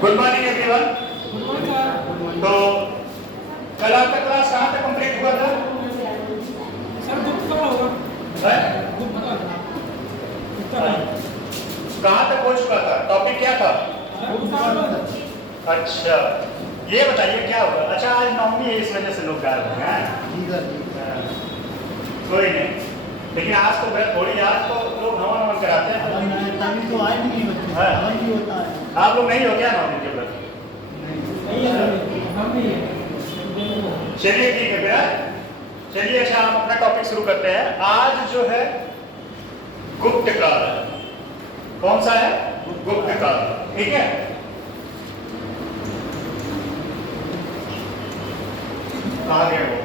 Good morning everyone. तो कल आपका क्लास कहाँ तक कंप्लीट हुआ था? सर गुप्त का होगा। कहाँ तक हो चुका था? टॉपिक क्या था? अच्छा, ये बताइए क्या होगा? अच्छा, आज नवमी है, इस वजह से लोग गायब हो गए हैं। कोई नहीं, लेकिन आज तो व्रत थोड़ी, आज तो लोग हवन हवन कराते हैं। तो आए नहीं बच्चे, हवन भी होता है। आप लोग नहीं हो क्या नवमी के व्रत? चलिए ठीक है फिर, चलिए अच्छा हम अपना टॉपिक शुरू करते हैं। आज जो है गुप्त काल है। कौन सा है? गुप्त काल। ठीक है, कहाँ गए वो?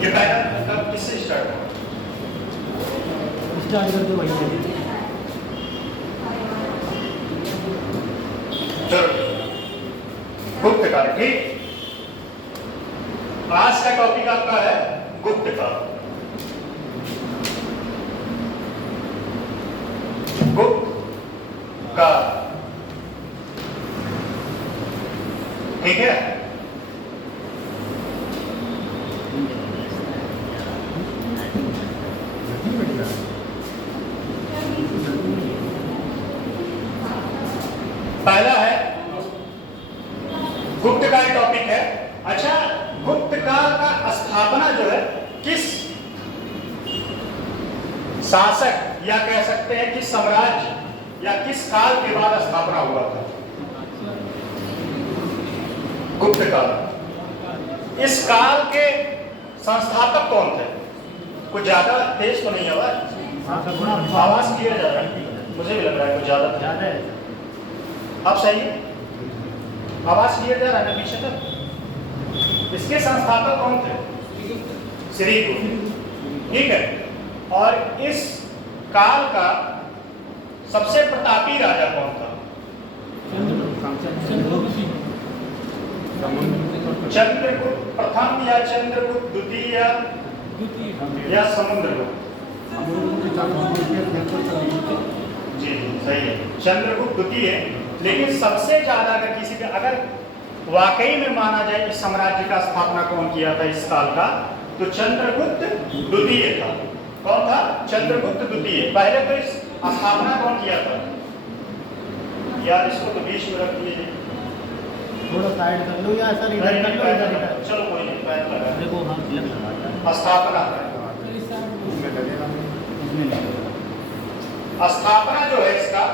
ये पहला कब किससे स्टार्ट हुआ? स्टार्ट कर दो वहीं से। चलो, गुप्त काल। ठीक, आज का टॉपिक आपका है गुप्त काल। गुप्त काल, ठीक है। पहला है गुप्त काल टॉपिक है। अच्छा, गुप्त काल का स्थापना जो है किस शासक या कह सकते हैं किस साम्राज्य या किस काल के बाद स्थापना हुआ था? गुप्त काल। इस काल के संस्थापक कौन थे? कुछ ज्यादा तेज तो नहीं है आवाज क्लियर जा रहा है? मुझे भी लग रहा है कुछ ज्यादा है। अब सही है? आवाज क्लियर जा रहा है ना पीछे तक? इसके संस्थापक कौन थे? श्री गुप्त। ठीक है, और इस काल का सबसे प्रतापी राजा कौन था? चंद्रगुप्त प्रथम या चंद्रगुप्त द्वितीय या समुद्रगुप्त? जी सही है, चंद्रगुप्त द्वितीय। लेकिन सबसे ज्यादा अगर किसी का अगर वाकई में माना जाए इस साम्राज्य का स्थापना कौन किया था इस काल का, तो चंद्रगुप्त द्वितीय था। कौन था? चंद्रगुप्त द्वितीय। पहले तो इस स्थापना कौन किया था? यार इसको तो बीच में रख दीजिए, थोड़ा साइड कर लो या सर इधर कर लो, इधर इधर। चलो कोई नहीं, पैर लगा। देखो हम तिलक लगाते हैं। स्थापना, स्थापना जो है इसका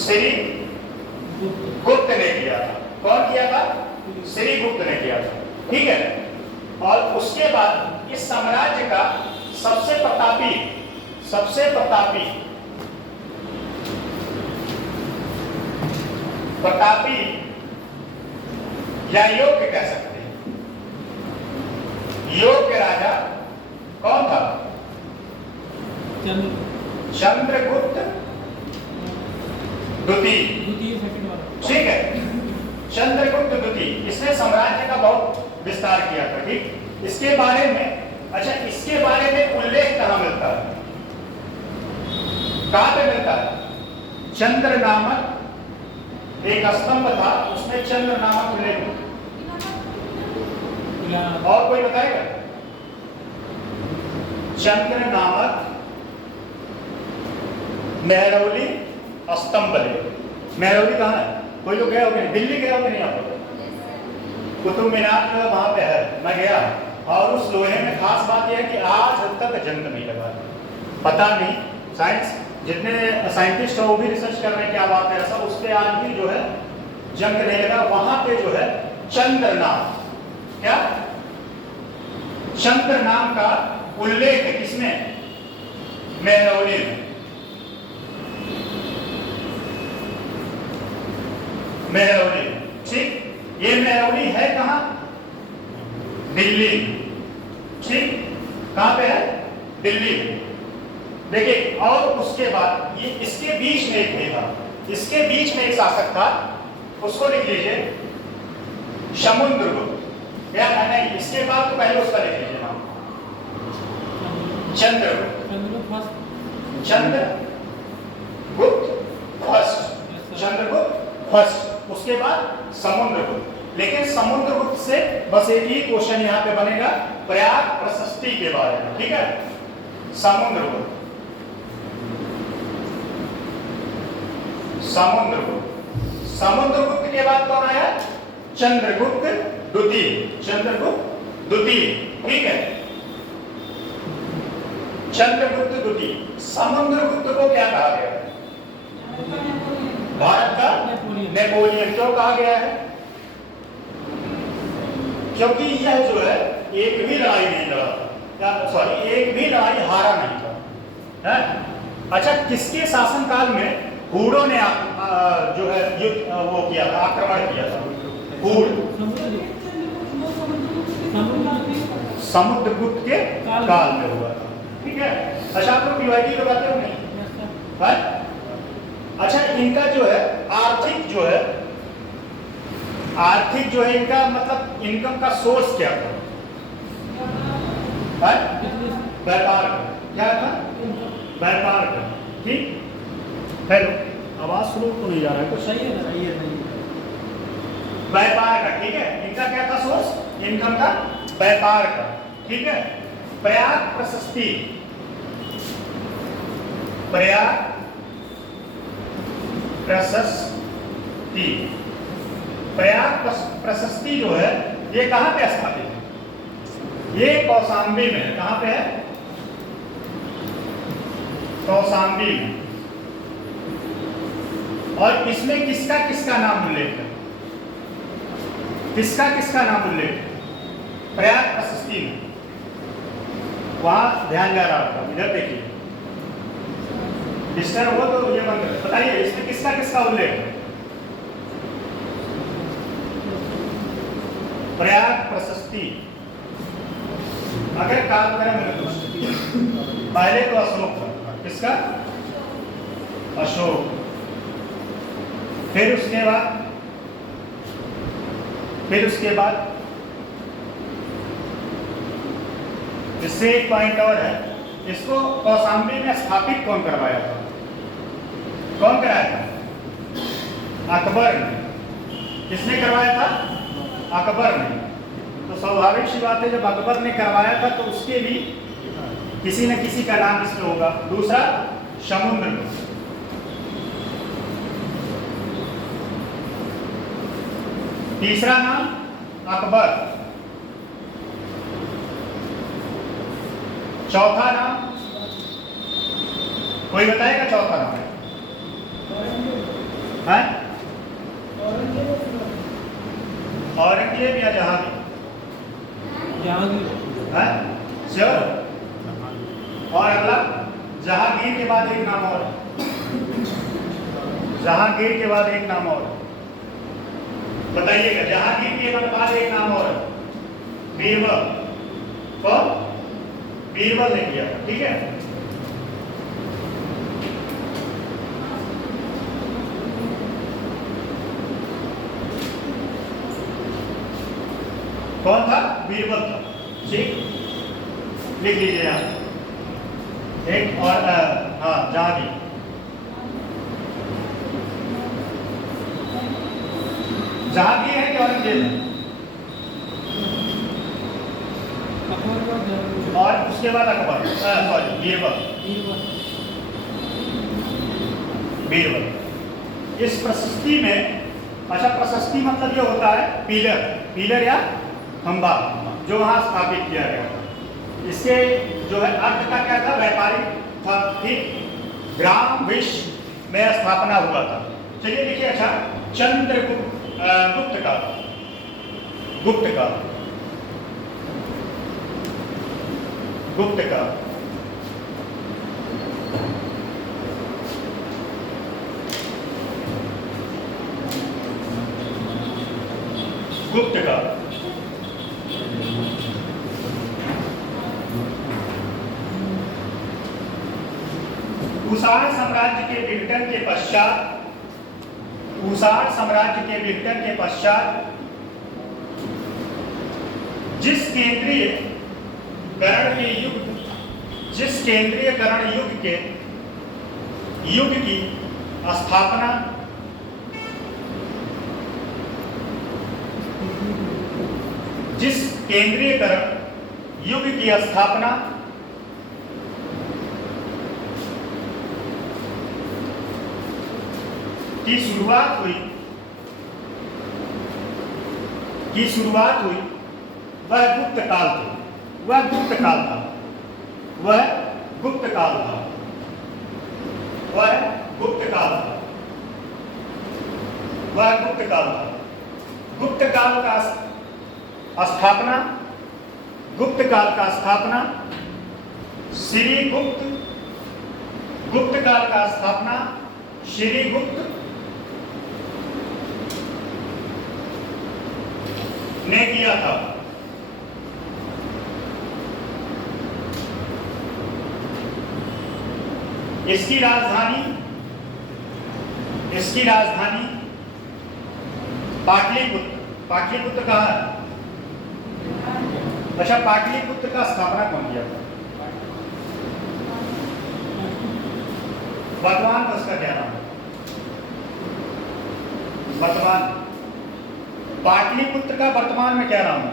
श्री गुप्त ने किया था। कौन किया था? श्री गुप्त ने किया था। ठीक है, और उसके बाद इस साम्राज्य का सबसे प्रतापी या योग्य कह सकते हैं, योग्य राजा कौन था? चंद्रगुप्त द्वितीय। ठीक है, चंद्रगुप्त द्वितीय। इसने साम्राज्य का बहुत विस्तार किया था। ठीक, इसके बारे में, अच्छा इसके बारे में उल्लेख कहाँ मिलता है? कहाँ पे मिलता है? चंद्र नामक एक स्तंभ था, उसमें चंद्र नामक उल्लेख। और कोई बताएगा? चंद्र नामक मेहरौली स्तंभ है। मेहरौली कहाँ है? कोई लोग गए हो गए? दिल्ली गए हो गए? नहीं आप? कुतुब मीनार जो है वहां पे है, मैं गया। और उस लोहे में खास बात यह है कि आज तक जंग नहीं लगा। पता नहीं, साइंस जितने साइंटिस्ट हैं वो भी रिसर्च कर रहे हैं क्या बात है ऐसा, उस पर आज भी जो है जंग नहीं लगा। वहां पे जो है चंद्र नाम, क्या चंद्र नाम का उल्लेख है किसमें? मेहरौली में। मेहरौली, ठीक, ये मेहरौली है कहां? दिल्ली। ठीक, कहां पे है? दिल्ली। देखिए, और उसके बाद ये इसके बीच में एक भी था, इसके बीच में एक शासक था, उसको लिख लीजिए समुद्रगुप्त। या नहीं, इसके बाद तो पहले उसका लिख लीजिए नाम, चंद्रगुप्त। चंद्रगुप्त फर्स्ट, चंद्रगुप्त फर्स्ट, उसके बाद समुद्रगुप्त। लेकिन समुद्रगुप्त से बस एक ही क्वेश्चन यहाँ पे बनेगा प्रयाग प्रशस्ति के बारे में, ठीक है। समुद्रगुप्त, समुद्रगुप्त, समुद्रगुप्त के बाद कौन आया? चंद्रगुप्त द्वितीय, चंद्रगुप्त द्वितीय, ठीक है। चंद्रगुप्त द्वितीय। समुद्रगुप्त को क्या कहा गया है? भारत का नेपोलियन। क्यों कहा गया है? क्योंकि यह जो है एक भी लड़ाई नहीं लड़ा था, सॉरी एक भी लड़ाई हारा नहीं था, है? अच्छा, किसके शासनकाल में हूणों ने जो है युद्ध वो किया था, आक्रमण किया था? हूण समुद्रगुप्त के काल में हुआ था, ठीक है। अच्छा, आप लोग पीवाईटी लगाते हो नहीं? है? अच्छा, इनका जो है आर्थिक जो है इनका मतलब इनकम का सोर्स क्या था? व्यापार का। क्या था? व्यापार का, ठीक। हेलो, आवाज सुनो तो नहीं जा रहा है कुछ? सही है, सही है, सही है। व्यापार का, ठीक है। इनका क्या था सोर्स इनकम का? व्यापार का, ठीक है। प्रयाग प्रशस्ति, प्रयाग प्रशस्ति, प्रयाग प्रशस्ति जो है ये कहां पे स्थापित है? ये कौशाम्बी में है। कहां पे है? कौशाम्बी में। और इसमें किसका किसका नाम उल्लेख है? किसका किसका नाम उल्लेख है प्रयाग प्रशस्ति में? वहां ध्यान जा रहा था, इधर देखिए, डिस्टर्ब हो तो ये बंद करें। बताइए इसमें किसका किसका उल्लेख है? प्रयाग प्रशस्ति। अगर काल करें मेरे दोस्त, पहले तो अशोक था। किसका? अशोक। फिर उसके बाद इससे एक पॉइंट और है, इसको कौशाम्बी में स्थापित कौन करवाया था? कौन कराया था? अकबर ने। किसने करवाया था? अकबर ने। तो स्वाभाविक सी बात है, जब अकबर ने करवाया था तो उसके भी किसी न किसी का नाम इसमें होगा। दूसरा समुद्रगुप्त, तीसरा नाम अकबर, चौथा नाम कोई बताएगा? चौथा नाम है औरंगजेब या जहांगीर? है श्योर? और अगला जहांगीर के बाद एक नाम और, जहांगीर के बाद एक नाम और बताइएगा। जहांगीर के बाद एक नाम और, बीरबल। कौन? बीरबल ने किया, ठीक है। कौन था? बीरबल था, ठीक। लिख लीजिए यहाँ एक और हाँ, जहांगीर। जहांगीर है कि औरंगजेब है? और उसके बाद अकबर, सॉरी बीरबल। बीरबल। इस प्रशस्ति में, अच्छा प्रशस्ति मतलब ये होता है पिलर, पिलर या खंबा जो वहां स्थापित किया गया था। इसके जो है अर्थ का क्या था? व्यापारिक था, ठीक। ग्राम विश्व में स्थापना हुआ था। चलिए देखिए। अच्छा, चंद्रगुप्त गुप्त का गुप्त का गुप्त का गुप्त का कुषाण साम्राज्य के विघटन के पश्चात, कुषाण साम्राज्य के विघटन के पश्चात जिस केंद्रीयकरण युग की स्थापना की शुरुआत हुई वह गुप्त काल था। गुप्त काल का स्थापना श्री गुप्त ने किया था। इसकी राजधानी पाटलिपुत्र कहाँ है? अच्छा, पाटलिपुत्र का स्थापना कौन किया था? वर्तमान में उसका क्या नाम है? पाटलिपुत्र का वर्तमान में क्या नाम है?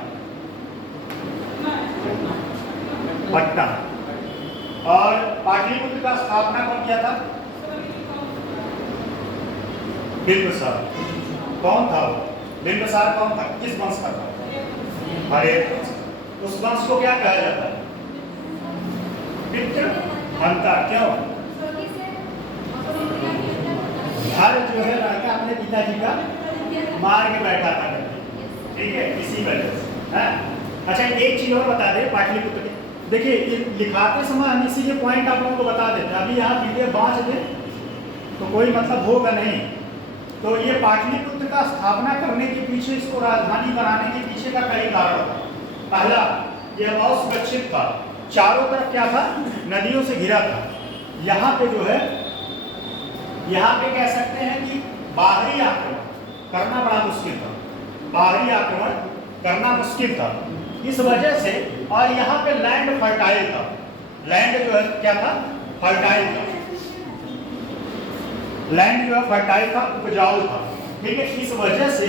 पटना। और पाटलिपुत्र का स्थापना कौन किया था? बिंबिसार। कौन था वो? बिंबिसार कौन था? किस वंश का था? हरे। उस वंश को क्या कहा जाता है? पितृहंता। क्यों? हर जो है लड़का अपने पिताजी का मार के बैठा था, ठीक है, इसी वजह से। अच्छा, एक चीज और बता दे पाटलिपुत्र की। देखिए, लिखाते समय हम इसीलिए पॉइंट आप लोगों को बता देते हैं। अभी यहाँ वीडियो बांच दे तो कोई मतलब होगा नहीं। तो ये पाटलिपुत्र का स्थापना करने के पीछे, इसको राजधानी बनाने के पीछे का कई कारण था। पहला, यह बहुत सुरक्षित था। चारों तरफ क्या था? नदियों से घिरा था। यहाँ पे जो है, यहाँ पे कह सकते हैं कि बाहरी आक्रमण करना बड़ा मुश्किल था। इस वजह से, और यहाँ पे लैंड फर्टाइल था। लैंड जो है क्या था? फर्टाइल था। लैंड जो है फर्टाइल था, उपजाऊ था, ठीक है। इस वजह से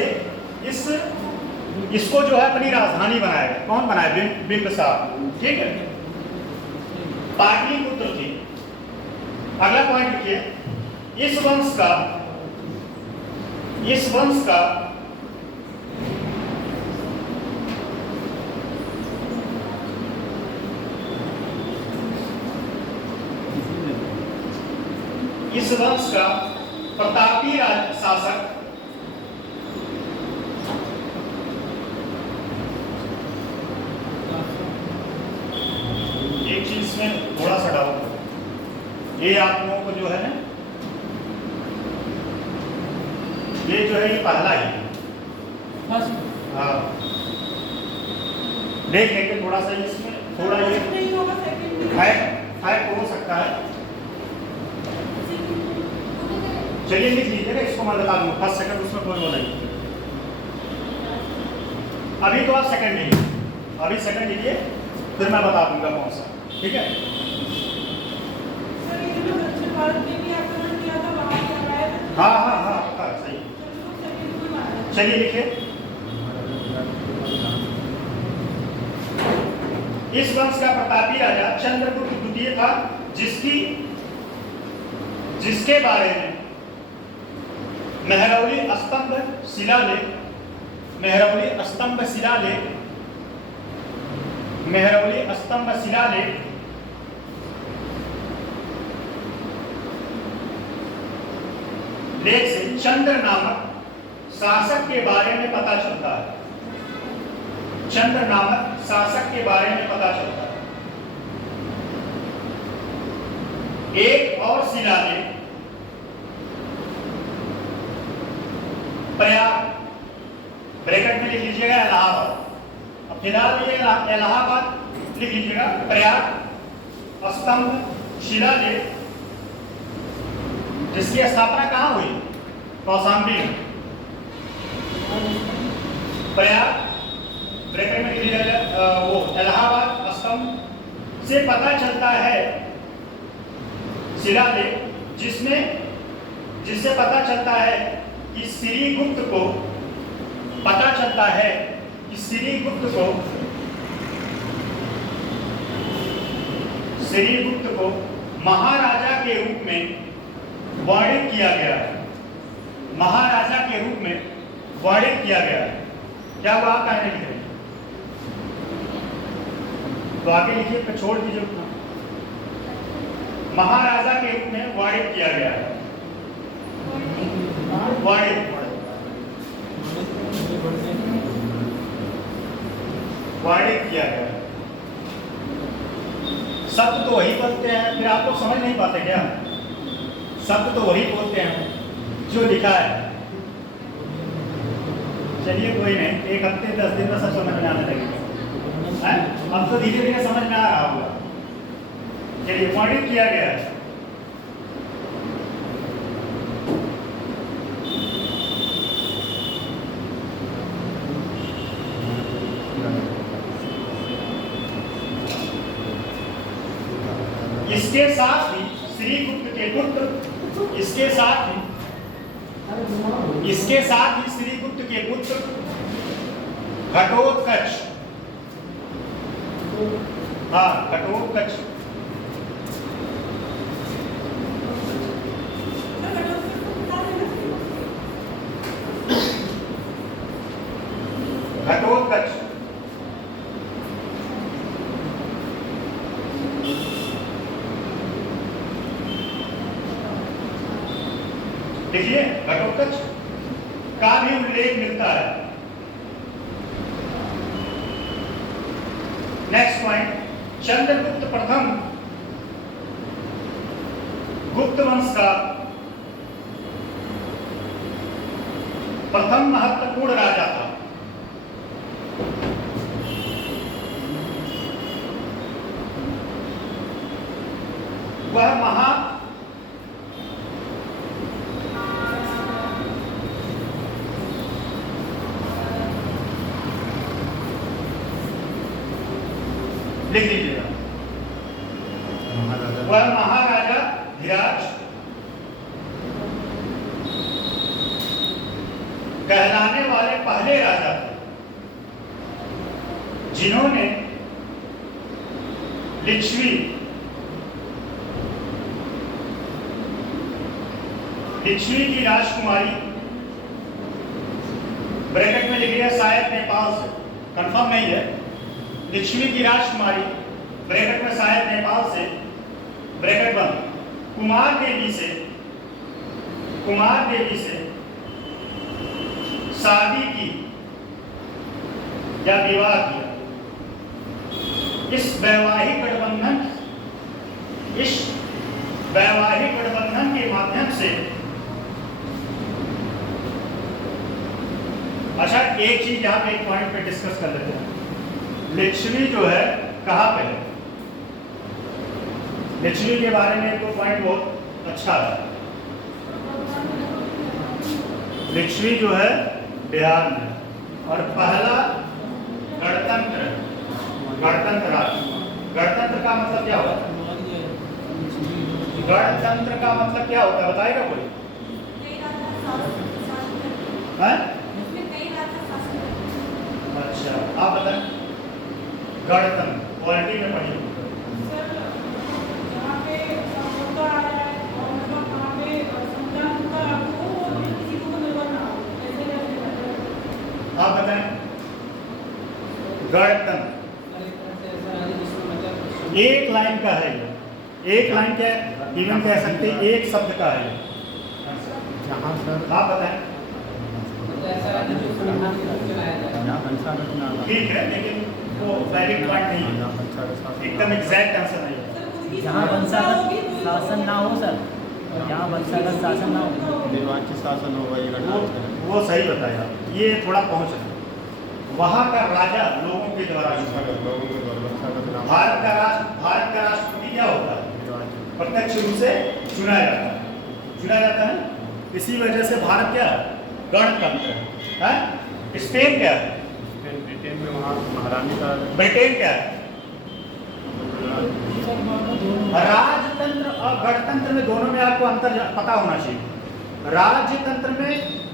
इसको जो है अपनी राजधानी बनाया गया। कौन बनाया? बिंबिसार, ठीक है। पाटलिपुत्र थी। अगला पॉइंट लिखिए, इस वंश का प्रतापी शासक एक चीज में थोड़ा सा डाउट, ये आप लोगों को जो है ना, ये जो है ये पहला ही, हाँ, देख लेंगे थोड़ा सा इसमें, थोड़ा ये फैक्ट हो सकता है। चलिए लिख लीजिएगा, इसको मैं बता दूंगा। फर्स्ट सेकंड उसमें कोई वो नहीं। अभी तो आप सेकंड लिखिए, फिर मैं बता दूंगा कौन सा, ठीक है। हाँ, सही। चलिए लिखिए, इस वंश का प्रतापी राजा चंद्रगुप्त द्वितीय था, जिसके बारे में मेहरौली स्तंभ शिलालेख से चंद्र नामक शासक के बारे में पता चलता है। एक और शिलालेख प्रयाग, ब्रैकेट में लिख लीजिएगा इलाहाबाद। अब फिलहाल ये इलाहाबाद लिख लीजिएगा। प्रयाग स्तंभ शिलालेख, जिसकी स्थापना कहाँ हुई? कौशाम्बी में। प्रयाग, ब्रैकेट में लिख लीजिएगा से पता चलता है, शिलालेख जिससे पता चलता है कि श्रीगुप्त को पता चलता है कि श्रीगुप्त को महाराजा के रूप में वर्णित किया गया है। महाराजा के रूप में वर्णित किया गया है। क्या वो आप कहने लिख रहे हैं? तो आगे लिखिए, फिर छोड़ दीजिए उतना। महाराजा के रूप में वर्णित किया गया है। वर्णित किया गया है। शब्द तो वही बोलते हैं, फिर आप लोग समझ नहीं पाते क्या? शब्द तो वही बोलते हैं जो लिखा है। चलिए कोई नहीं, एक हफ्ते 10 दिन में सब समझ में आने लगेगा। अब तो धीरे धीरे समझ में आ रहा होगा। चलिए, वर्णित किया गया है। इसके साथ ही श्रीगुप्त के पुत्र श्रीगुप्त के पुत्र घटोत्कच, घटोत्कच देखिए, घटोत्कच का भी उल्लेख मिलता है। नेक्स्ट पॉइंट, चंद्रगुप्त प्रथम गुप्त वंश का प्रथम महत्वपूर्ण राजा था। वह लिख लीजिएगा, वह महाराजा धीराज कहलाने वाले पहले राजा थे जिन्होंने लिच्छवी की राजकुमारी, ब्रैकेट में लिख लिया शायद नेपाल से, कंफर्म नहीं है, लिच्छवी की राजकुमारी ब्रैकेट में शायद नेपाल से, ब्रैकेट बंद, कुमार देवी से शादी की या विवाह किया। इस वैवाहिक गठबंधन के माध्यम से, अच्छा एक चीज यहाँ पे एक पॉइंट पे डिस्कस कर लेते हैं। लिच्छवी जो है कहाँ पे है? लिच्छवी के बारे में तो पॉइंट बहुत अच्छा है। लिच्छवी जो है बिहार में, और पहला गणतंत्र का मतलब क्या होता है? गणतंत्र का मतलब क्या होता है बताएगा कोई? अच्छा आप बताएं। गणतंत्र क्वालिटी में पढ़ी आप बताएं। गणतंत्र एक लाइन का है, एक लाइन क्या है, इवन कह सकते एक शब्द का है। जहाँ सर आप बताएं। ठीक है, लेकिन वो वैलिड पॉइंट नहीं है, एकदम एग्जैक्ट आंसर नहीं है। जहाँ वंशागत शासन ना हो सर, जहाँ वंशागत शासन ना हो, निर्वाचित शासन होगा ये वो सही बताया, ये थोड़ा पहुँच है। वहाँ का राजा लोगों के द्वारा, भारत का राष्ट्रपति क्या होता है? प्रत्यक्ष रूप से चुना जाता है। इसी वजह से भारत क्या गणतंत्र है। स्पेन क्या है? ब्रिटेन में वहाँ महारानी का, ब्रिटेन क्या है? सर बाबा दोनों राजतंत्र और गणतंत्र में दोनों में आपको अंतर पता होना चाहिए। राजतंत्र में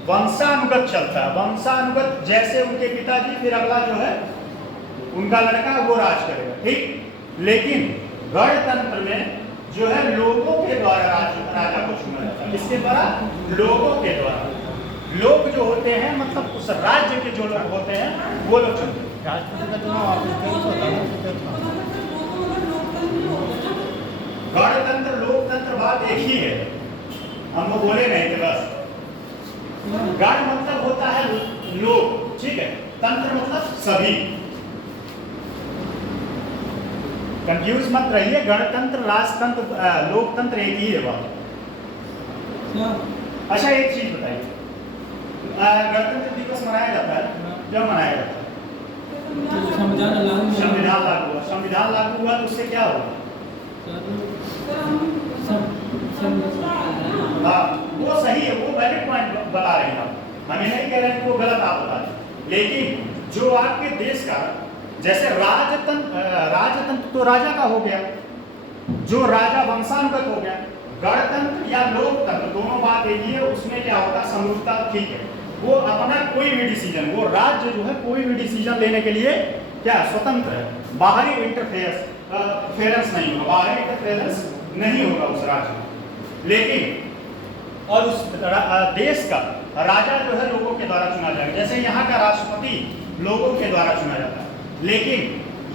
वंशानुगत चलता है, वंशानुगत, जैसे उनके पिताजी फिर अगला जो है उनका लड़का वो राज करेगा, ठीक। लेकिन गणतंत्र में जो है लोगों के द्वारा राजा को चुना जाता है। किसके द्वारा? लोगों के द्वारा। लोग जो होते हैं मतलब उस राज्य के जो लोग होते हैं वो लोग चुनते हैं। राष्ट्रपति का चुनाव गणतंत्र लोकतंत्र बात एक ही है, हम लोग बोले नहीं थे बस। गण मतलब होता है लोग, ठीक है, तंत्र मतलब सभी। कंफ्यूज मत रहिए, गणतंत्र राजतंत्र लोकतंत्र एक ही है बात। अच्छा एक चीज बताइए, गणतंत्र दिवस मनाया जाता है, क्यों मनाया जाता है? संविधान लागू हुआ, संविधान लागू हुआ तो उससे क्या होगा? हाँ वो सही है, वो वैलिड पॉइंट बता रहे हैं आप, हमें नहीं कह रहे हैं कि वो गलत आप बता रहे। लेकिन जो आपके देश का जैसे राजतंत्र तो राजा का हो गया, जो राजा वंशानुगत हो गया। गणतंत्र या लोकतंत्र दोनों बात एक ही है, उसमें क्या होता है समरूपता, ठीक है, वो अपना कोई भी डिसीजन, वो राज्य जो है कोई भी डिसीजन लेने के लिए क्या स्वतंत्र है, बाहरी इंटरफेरेंस नहीं होगा, बाहरी इंटरफेरेंस नहीं होगा उस राज्य में। लेकिन और उस देश का राजा जो है लोगों के द्वारा चुना जाएगा, जैसे यहाँ का राष्ट्रपति लोगों के द्वारा चुना जाता है, लेकिन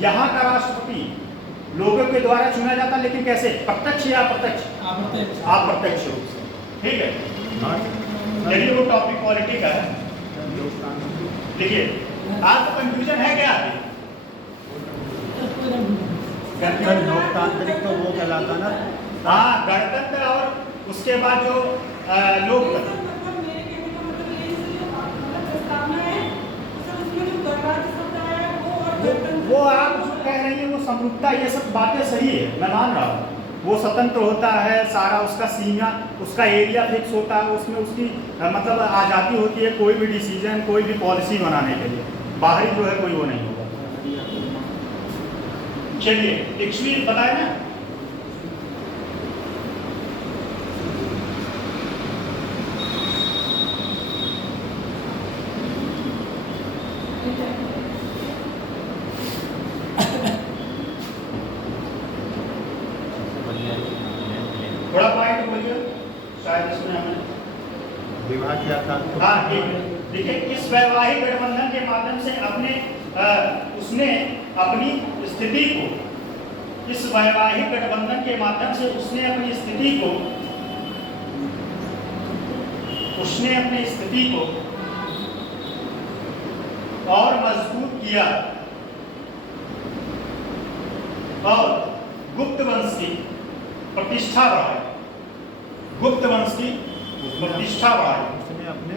यहाँ का राष्ट्रपति लोगों के द्वारा चुना जाता है, लेकिन कैसे? प्रत्यक्ष या अप्रत्यक्ष? अप्रत्यक्ष रूप से, ठीक है। चलिए वो टॉपिक क्वालिटी का है। देखिए आपको कंफ्यूजन है क्या? लोकतांत्रिक तो वो कहलाता ना। हाँ गणतंत्र और उसके बाद जो लोकतंत्र। वो आप जो कह रही हैं वो समरूपता, ये सब बातें सही है, मैं मान रहा हूँ। वो स्वतंत्र होता है, सारा उसका सीमा, उसका एरिया फिक्स होता है, उसमें उसकी मतलब आज़ादी होती है कोई भी डिसीजन, कोई भी पॉलिसी बनाने के लिए। बाहरी जो है कोई वो नहीं होगा। चलिए इक्ष्वी बताए ना, थोड़ा पॉइंट बोलिए, शायद इसमें हमें विवाह किया था। हाँ ठीक है। देखिए इस वैवाहिक गठबंधन के माध्यम से उसने अपनी स्थिति को, इस वैवाहिक गठबंधन के माध्यम से उसने अपनी स्थिति को और मजबूत किया और गुप्त वंश की प्रतिष्ठा बढ़ाई, गुप्त वंश की प्रतिष्ठा बढ़ाई। उसने अपने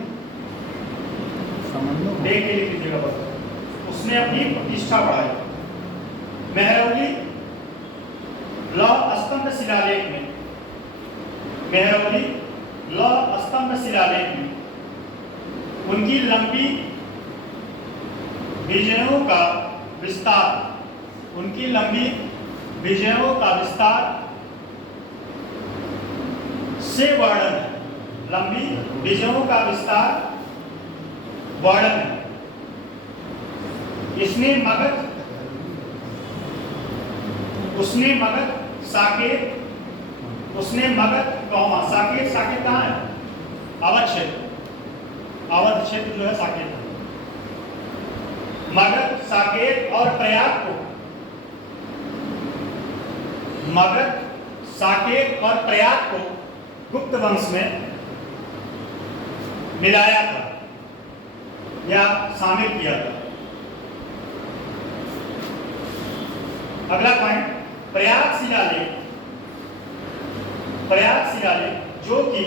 संबंधों को देख के लिख लीजिएगा बस, उसने अपनी प्रतिष्ठा बढ़ाई। मेहरौली लौह स्तंभ शिलालेख में, मेहरौली लौह स्तंभ शिलालेख में उनकी लंबी विजयों का विस्तार, उनकी लंबी विजयों का विस्तार से वर्णन है, लंबी विजयों का विस्तार वर्णन है। उसने मगध कौमा साकेत, साकेत कहाँ है? अवध क्षेत्र, अवध क्षेत्र जो है साकेत है। मगध, साकेत और प्रयाग को, मगध, साकेत और प्रयाग को गुप्त वंश में मिलाया था या शामिल किया था। अगला पॉइंट, प्रयाग शिलालेख, प्रयाग शिलालेख जो कि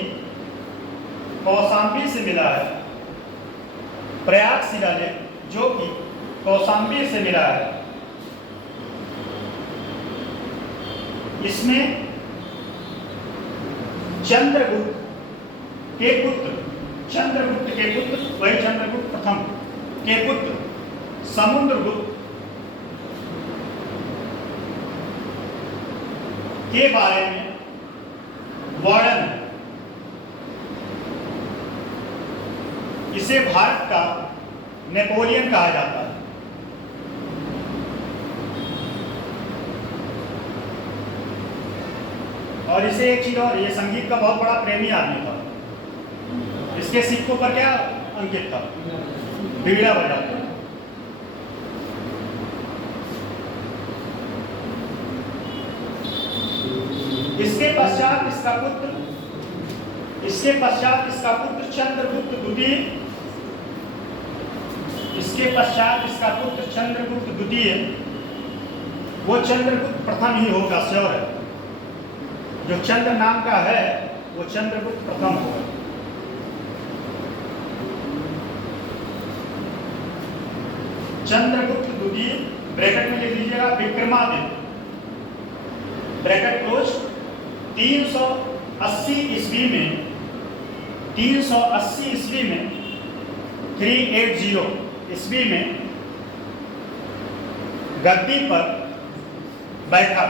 कौशाम्बी से मिला है, प्रयाग शिलालेख जो कि कौशाम्बी से मिला है, इसमें चंद्रगुप्त के पुत्र, चंद्रगुप्त के पुत्र, वही चंद्रगुप्त प्रथम के पुत्र समुद्रगुप्त के बारे में वर्णन है। इसे भारत का नेपोलियन कहा जाता है। और इसे एक चीज और, ये संगीत का बहुत बड़ा प्रेमी आदमी था। इसके सिक्कों पर क्या अंकित था? बीड़ा बजाता। इसके पश्चात इसका पुत्र चंद्रगुप्त द्वितीय, वो चंद्रगुप्त प्रथम ही होगा, श्योर है। जो चंद्र नाम का है वो चंद्रगुप्त प्रथम होगा। चंद्रगुप्त द्वितीय ब्रैकेट में लिख लीजिएगा विक्रमादित्य, ब्रैकेट क्लोज। 380 ईस्वी में 380 ईस्वी में 380 ईस्वी में गद्दी पर बैठा।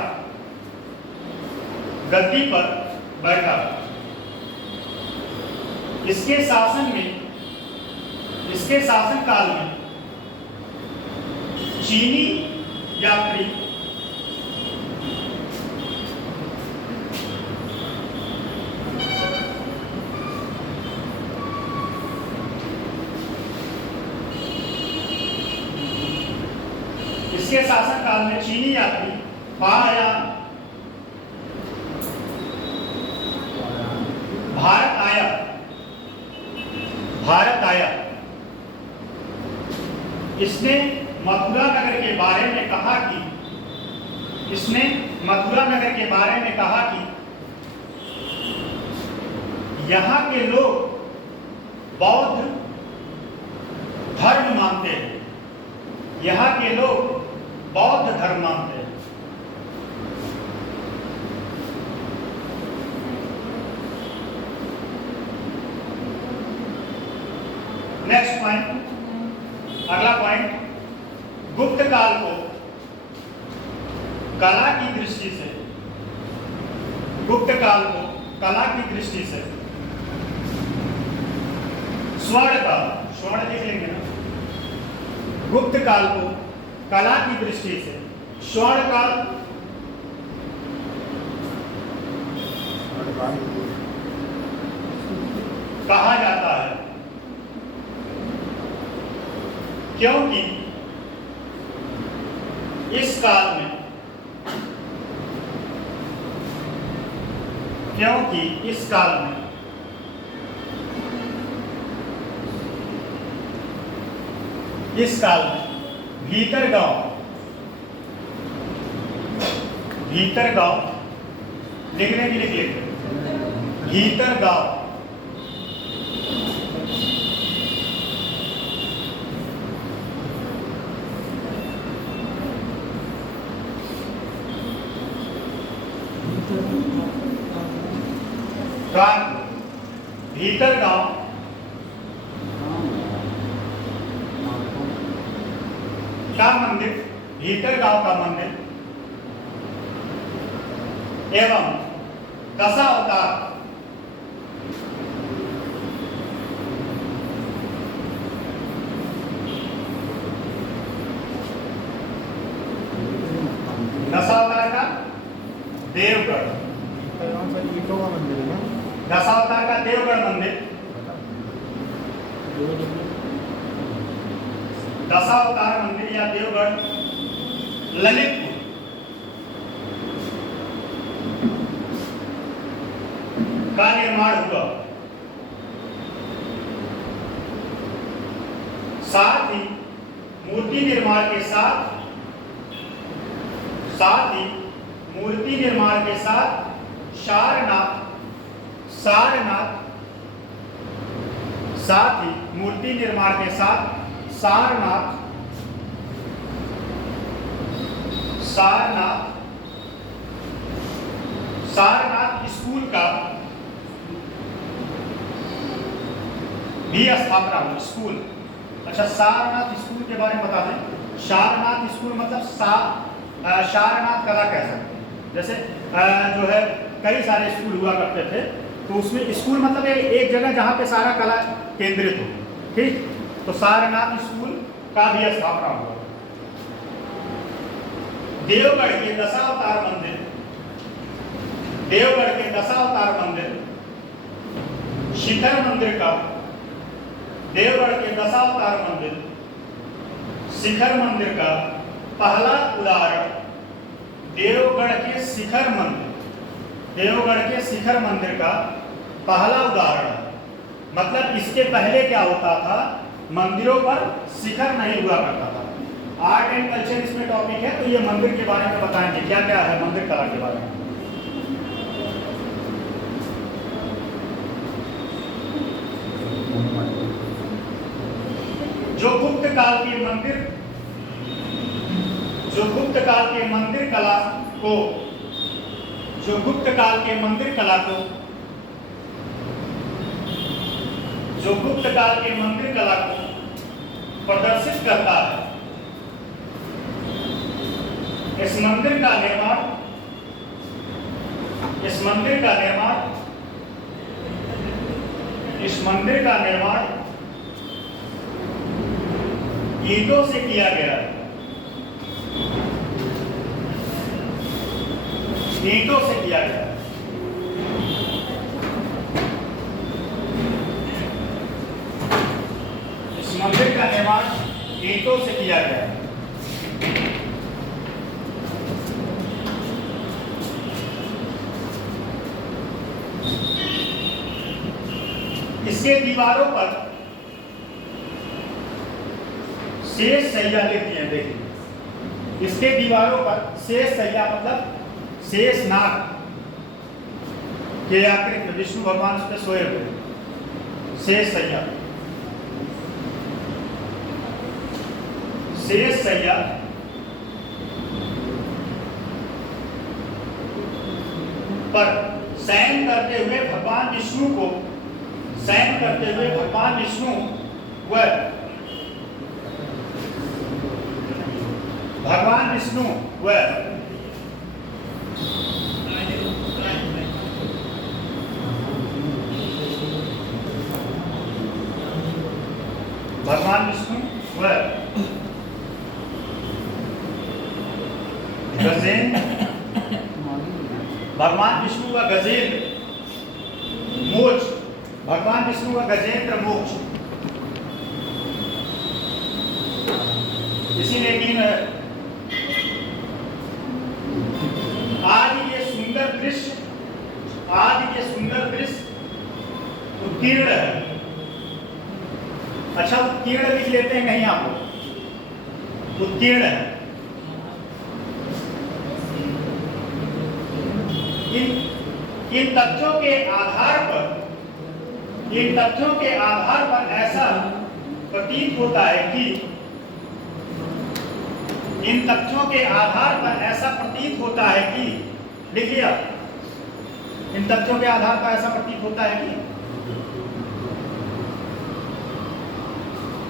इसके शासन काल में चीनी यात्री भारत आया। इसने मथुरा नगर के बारे में कहा कि यहाँ के लोग बौद्ध धर्म मानते हैं। नेक्स्ट पॉइंट, अगला पॉइंट, गुप्त काल को कला की दृष्टि से स्वर्ण लिख लेंगे ना। गुप्त काल को कला की दृष्टि से स्वर्ण काल कहा जाता है, क्योंकि इस काल में भीतर गांव लिखने के लिए लिख भीतर गांव भीतर गांव का मंदिर एवं दशावतार का देवगढ़, दशावतार का देवगढ़ मंदिर, दशावतार मंदिर या देवगढ़ ललितपुर का निर्माण हुआ। साथ ही मूर्ति निर्माण के साथ सारनाथ स्कूल का भी स्थापना हुई। स्कूल, अच्छा, सारनाथ स्कूल के बारे में बता दें। सारनाथ स्कूल मतलब सारनाथ कला कह सकते हैं। जैसे जो है कई सारे स्कूल हुआ करते थे, तो उसमें स्कूल मतलब एक जगह जहाँ पे सारा कला केंद्रित हो, ठीक। तो सारनाथ स्कूल का भी स्थापना हुआ। देवगढ़ के दशावतार मंदिर, देवगढ़ के दशावतार मंदिर, शिखर मंदिर का, देवगढ़ के दशावतार मंदिर, शिखर मंदिर का पहला उदाहरण देवगढ़ के शिखर मंदिर, देवगढ़ के शिखर मंदिर का पहला उदाहरण। मतलब इसके पहले क्या होता था, मंदिरों पर शिखर नहीं हुआ करता था। आर्ट एंड कल्चर इसमें टॉपिक है, तो ये मंदिर के बारे में बताएंगे क्या क्या है मंदिर कला के बारे में। जो गुप्त काल के मंदिर, जो गुप्त काल के मंदिर कला को, जो गुप्त काल के मंदिर कला को, जो गुप्त काल के मंदिर कला को प्रदर्शित करता है। इस मंदिर का निर्माण, इस मंदिर का निर्माण, इस मंदिर का निर्माण ईंटों से किया गया, ईंटों से किया गया। इस मंदिर का निर्माण ईंटों से किया गया। इसके दीवारों पर शेष सैया लिख दिए। देखिए इसके दीवारों पर शेष सैया मतलब शेष नाग के आकृति में विष्णु भगवान उस पर सोए हुए, शेष सैया, शेष सैया पर शयन करते हुए भगवान विष्णु को, शयन करते हुए भगवान विष्णु व भगवान विष्णु व भगवान विष्णु व गजेंद्र, भगवान विष्णु व गजेंद्र मोक्ष, भगवान विष्णु व गजेंद्र मोक्ष, इसीलिए तीन आज ये सुंदर दृश्य, आज ये सुंदर दृश्य उत्तीर्ण है। अच्छा उत्तीर्ण लिख लेते हैं कहीं आप लोग, उत्तीर्ण है। इन तथ्यों के आधार पर, इन तथ्यों के आधार पर ऐसा प्रतीत होता है कि, इन तथ्यों के आधार पर ऐसा प्रतीत होता है कि, लिख लिया, इन तथ्यों के आधार पर ऐसा प्रतीत होता है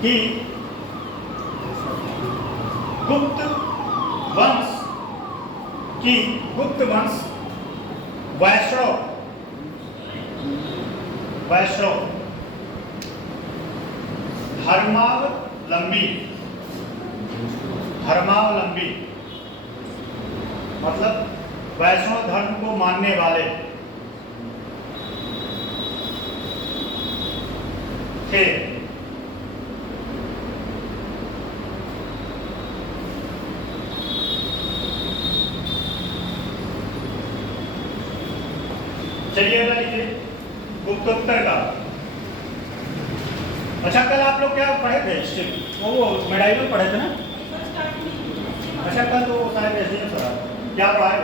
कि गुप्त वंश की, गुप्त वंश वैष्णव, वैष्णव धर्मावलंबी, धर्मावलंबी मतलब वैष्णव धर्म को मानने वाले थे। चलिए अगला लिखिए गुप्तोत्तर का। अच्छा कल आप लोग क्या पढ़े थे हिस्ट्री, वो मेडाइवल पढ़े थे ना? अच्छा कल तो शायद एसडीएम पढ़ा, क्या पढ़ाए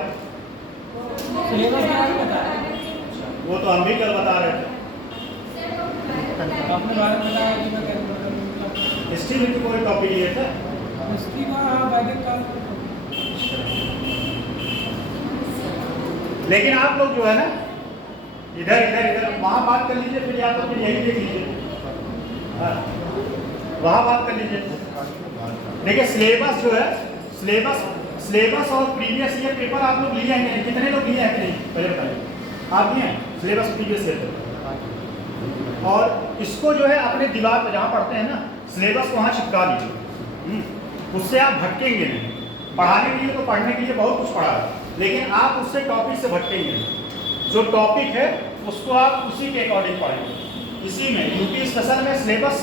सिलेबस के बारे में बताया, वो तो हम भी कल बता रहे थे। आपने बारे में बताया कि मैं क्या हिस्ट्री में तो कोई टॉपिक लिए थे, हिस्ट्री का वैदिक काल, लेकिन आप लोग जो है ना इधर इधर इधर वहाँ बात कर लीजिए, फिर या तो फिर यही देख लीजिए, वहाँ बात कर लीजिए। देखिए सिलेबस जो है, सिलेबस सिलेबस और प्रीवियस ईयर पेपर आप लोग लिए हैं कि नहीं? कितने लोग लिए हैं कि नहीं? पहले बताइए, आप लिए हैं सिलेबस प्रीवियस ईयर पेपर? और इसको जो है अपने दीवार पे जहाँ पढ़ते हैं ना, सिलेबस को वहाँ चिपका लीजिए। उससे आप भटकेंगे नहीं। पढ़ाने के लिए तो पढ़ने के लिए बहुत कुछ पढ़ा है, लेकिन आप उससे टॉपिक से भटकेंगे नहीं। जो टॉपिक है उसको आप उसी के अकॉर्डिंग पढ़ेंगे। इसी में यूपी स्पेशल में सिलेबस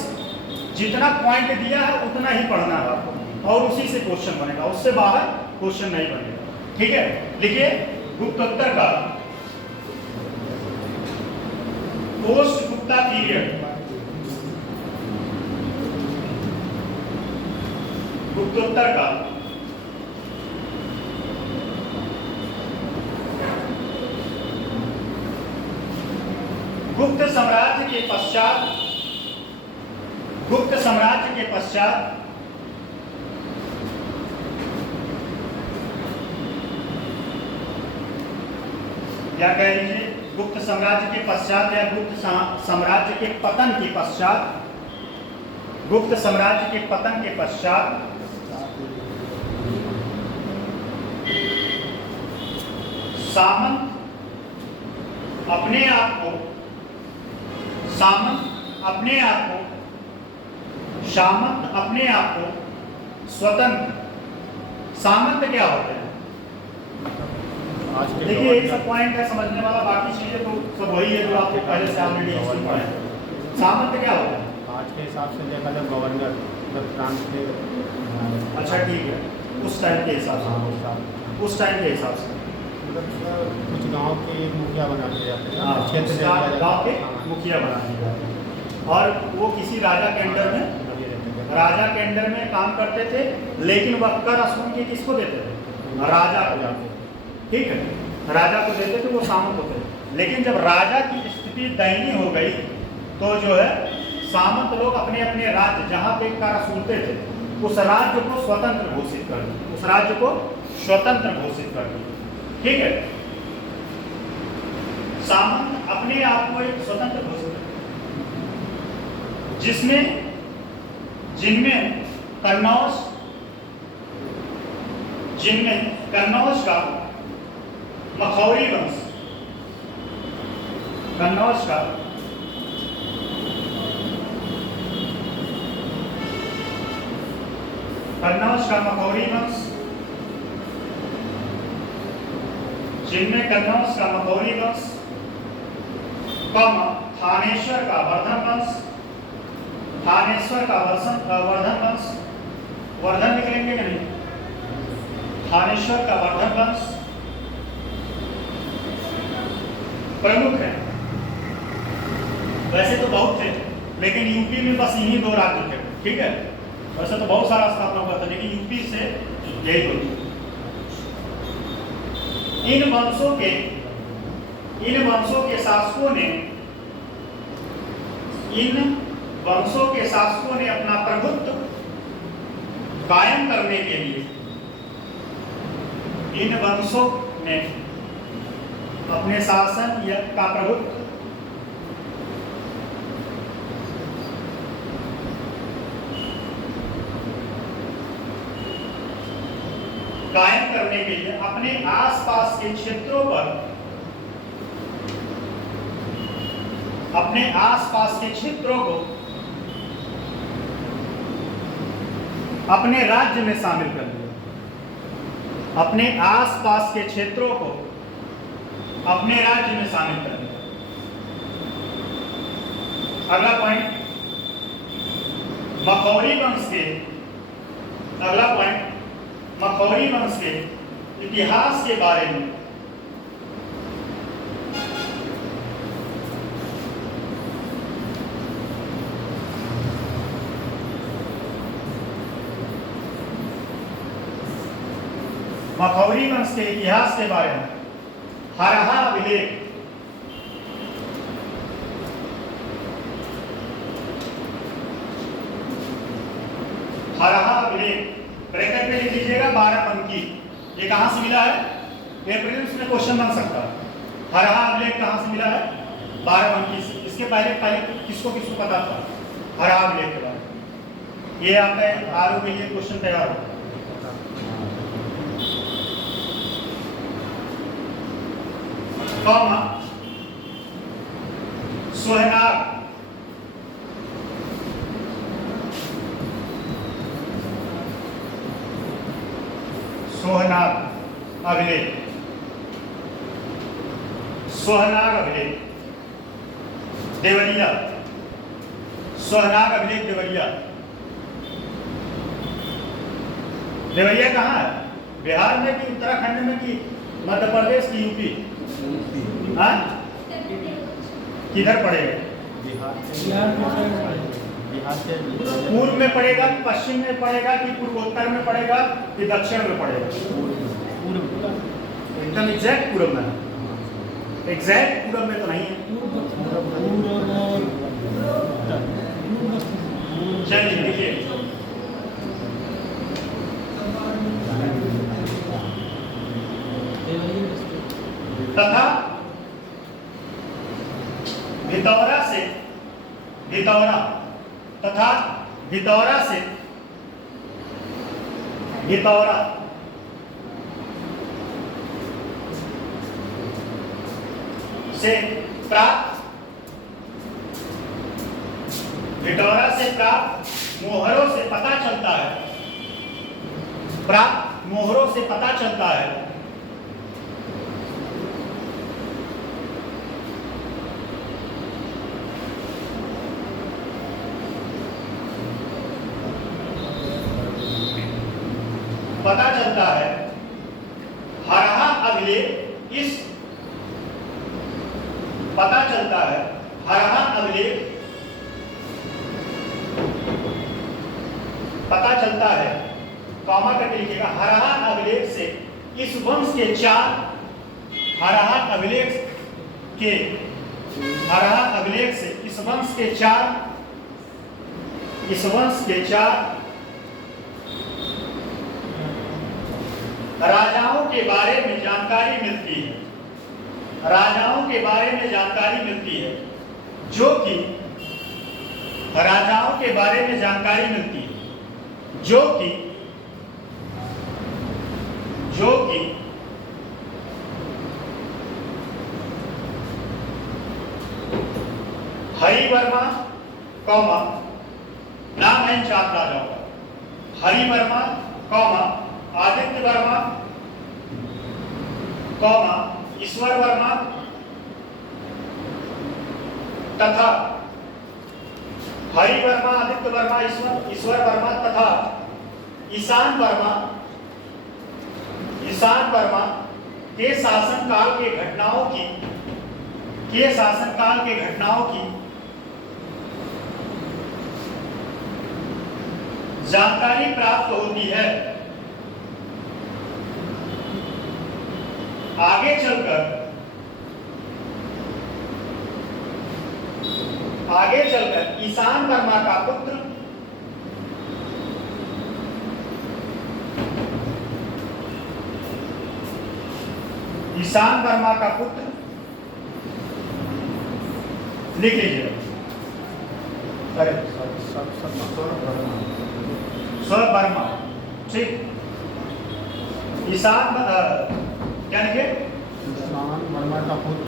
जितना पॉइंट दिया है उतना ही पढ़ना है आपको, और उसी से क्वेश्चन बनेगा, उससे बाहर क्वेश्चन नहीं बनेगा। ठीक है, लिखिए गुप्तोत्तर काल, पोस्ट गुप्ता पीरियड, गुप्तोत्तर काल, गुप्त साम्राज्य के पश्चात, गुप्त साम्राज्य के पश्चात क्या कह लीजिए, गुप्त साम्राज्य के पश्चात या गुप्त साम्राज्य के पतन के पश्चात, गुप्त साम्राज्य के पतन के पश्चात सामंत अपने आप को स्वतंत्र, सामंत क्या होते हैं? देखिए एक सब पॉइंट है समझने वाला, बाकी चीजें तो सब वही है जो आपको पहले से ऑलरेडी सुन पाए। सामंत क्या होता है? आज के हिसाब से देखा जाए गवर्नर, प्रांत के। अच्छा ठीक है, उस टाइम के हिसाब से, उस टाइम के हिसाब से कुछ गांव के मुखिया बना दिए जाते हैं, क्षेत्र गाँव के मुखिया बना दिए जाते हैं, और वो किसी राजा के अंडर में काम करते थे, लेकिन वह कर असुन के किसको देते थे? राजा को। ठीक है, राजा को देते थे, वो सामंत होते थे। लेकिन जब राजा की स्थिति दयनीय हो गई तो जो है सामंत लोग अपने अपने राज्य जहाँ पे कर असुलते थे उस राज्य को स्वतंत्र घोषित कर दिया, उस राज्य को स्वतंत्र घोषित कर दिया। ठीक है, सामंत अपने आप को एक स्वतंत्र घोषित कर, जिनमें कन्नौज का मखौरी वंश, कन्नौज का मखौरी वंश, जिनमें कन्नौज का मखौरी वंश, थानेश्वर का वर्धन वंश, वर्धन वंश, वर्धन निकलेंगे नहीं, थानेश्वर का वर्धन वंश प्रमुख है। वैसे तो बहुत थे, लेकिन यूपी में बस इन्हीं दो राज्य थे। ठीक है, वैसे तो बहुत सारा स्थापना हुआ था, लेकिन यूपी से यही दो। इन वंशों के शासकों ने अपना प्रभुत्व कायम करने के लिए, इन वंशों ने अपने शासन का प्रभुत्व कायम करने के लिए अपने आसपास के क्षेत्रों पर, अपने आसपास के क्षेत्रों को अपने राज्य में शामिल कर लिया, अपने आसपास के क्षेत्रों को अपने राज्य में शामिल कर लिया। अगला पॉइंट, मखौरी वंश के इतिहास के बारे में। मखौरी वंश के इतिहास के बारे में हरहा अभिलेख, ब्रैकेट में लिख लीजिएगा 12 पंक्ति। ये कहां से मिला है? प्रीलिम्स में क्वेश्चन बन सकता है। हरहा अभिलेख कहां से मिला है? 12 पंक्ति से। इसके पहले किसको पता था हरहा अभिलेख के बारे में? ये आपका आरओ के लिए क्वेश्चन तैयार होगा। कौमा सोहनाग सोहनाग अभिलेख सोहनाग अभिलेख देवरिया सोहनाग अभिलेख देवरिया देवरिया कहाँ है? बिहार में कि उत्तराखंड में कि मध्य प्रदेश की यूपी? हाँ किधर पड़ेगा? बिहार से पूर्व में पड़ेगा कि पश्चिम में पड़ेगा कि पूर्वोत्तर में पड़ेगा कि दक्षिण में पड़ेगा? एकदम एग्जैक्ट पूर्व में है। एग्जैक्ट पूर्व में तो नहीं है। चलिए देखिए तथा भितौरा से भितौरा तथा भितौरा से भितौरा से प्राप्त भितौरा से प्राप्त मोहरों से पता चलता है प्राप्त मोहरों से पता चलता है हरहा अभिलेख इस पता चलता है हरहा अभिलेख पता चलता है कॉमा करके लिखिएगा हरहा अभिलेख से इस वंश के चार हरहा अभिलेख से इस वंश के चार राजाओं के बारे में जानकारी मिलती है राजाओं के बारे में जानकारी मिलती है जो कि राजाओं के बारे में जानकारी मिलती है जो कि हरिवर्मा कौमा नाम है चार राजाओं का हरिवर्मा कौमा आदित्य वर्मा कौमा ईश्वर वर्मा तथा हरि वर्मा आदित्य वर्मा ईश्वर वर्मा तथा ईशान वर्मा के शासनकाल के घटनाओं की जानकारी प्राप्त होती है आगे चलकर ईशान वर्मा का पुत्र लिख लीजिए स्वर वर्मा ठीक ईशान क्या लिखे वर्मा का पुत्र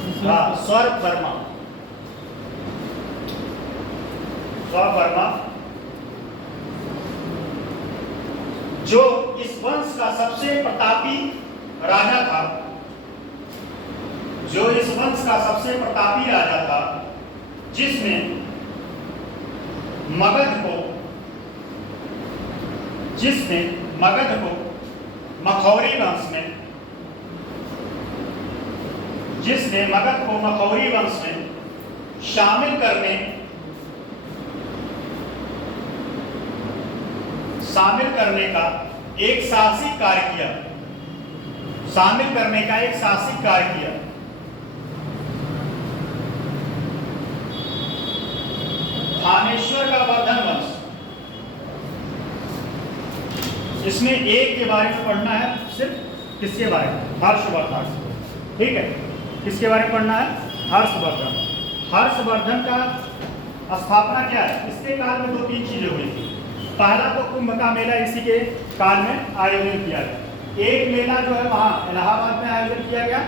स्वर वर्मा जो इस वंश का सबसे प्रतापी राजा था जिसने मगध को मखौरी वंश में शामिल करने का एक साहसिक कार्य किया थानेश्वर का वर्धन वंश इसमें एक के बारे में पढ़ना है सिर्फ किसके बारे में हर्षवर्धन ठीक है किसके बारे में पढ़ना है हर्षवर्धन का स्थापना क्या है इसके काल में 2-3 चीजें हुई थी पहला तो कुंभ का मेला इसी के काल में आयोजन किया गया एक मेला जो है वहाँ इलाहाबाद में आयोजन किया गया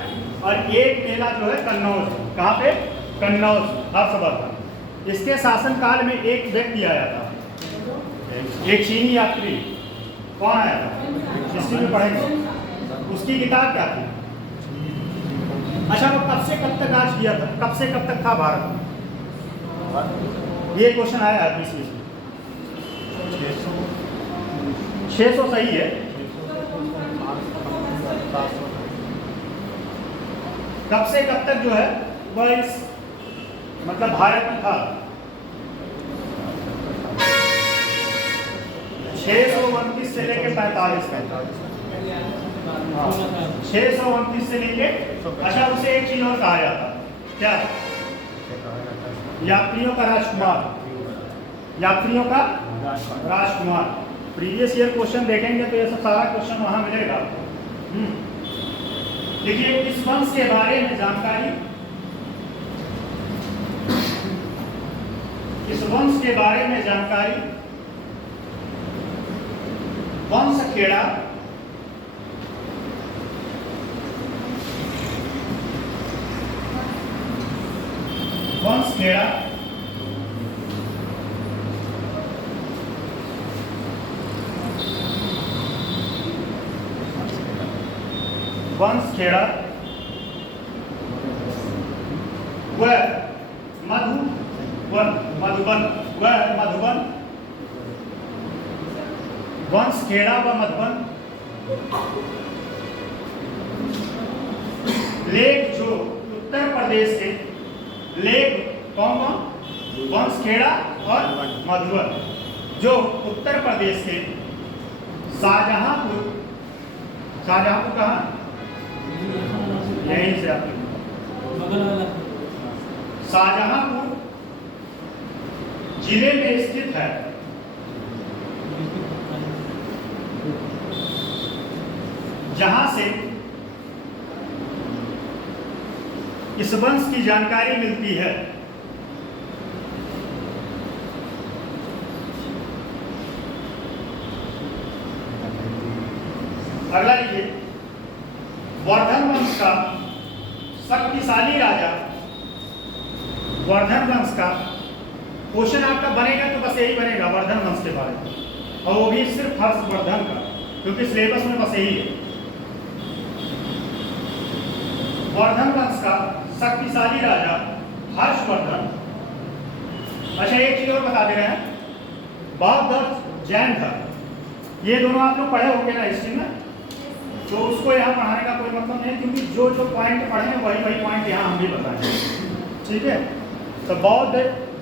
और एक मेला जो है कन्नौज, कहाँ पे? कन्नौज, हर्षवर्धन। इसके शासनकाल में एक व्यक्ति आया था, एक चीनी यात्री। कौन आया था? हिस्ट्री में पढ़ेंगे। उसकी किताब क्या थी? अच्छा, वो कब से कब तक राज किया था? कब से कब तक था भारत? ये क्वेश्चन आया है 20 में। 600 सही है। कब से कब तक जो है वह इस मतलब भारत में था? 629 से लेके 45 तक। 629 से लेके। अच्छा, उसे एक चीज और कहा जाता, क्या? यात्रियों का राजकुमार। यात्रियों का राजकुमार। प्रीवियस ईयर क्वेश्चन देखेंगे तो ये सब सारा क्वेश्चन वहां मिलेगा। देखिए, इस वंश के बारे में जानकारी, इस वंश के बारे में जानकारी वंशखेड़ा वंशखेड़ा वंशखेड़ा वह मधुबन, वह मधुबन, वंशखेड़ा व मधुबन लेख जो उत्तर प्रदेश के लेख कौन कौन? वंशखेड़ा और मधुबन, जो उत्तर प्रदेश के शाहजहांपुर, शाहजहांपुर कहाँ? यहीं से आते शाहजहांपुर जिले में स्थित है। जहां से इस वंश की जानकारी मिलती है। अगला लीजिए, वर्धन वंश का शक्तिशाली राजा, वर्धन वंश का क्वेश्चन आपका बनेगा तो बस यही बनेगा वर्धन वंश के बारे में, और वो भी सिर्फ हर्षवर्धन का, क्योंकि सिलेबस में बस यही है। वर्धन वंश का शक्तिशाली राजा हर्षवर्धन। अच्छा, एक चीज और बता दे रहे हैं, बौद्ध और जैन धर्म, ये दोनों आप लोग पढ़े होंगे ना हिस्ट्री में, तो उसको यहाँ पढ़ाने का कोई मतलब नहीं, क्योंकि जो जो पॉइंट पढ़े हैं वही पॉइंट यहाँ हम भी बताएंगे। ठीक है, तो बौद्ध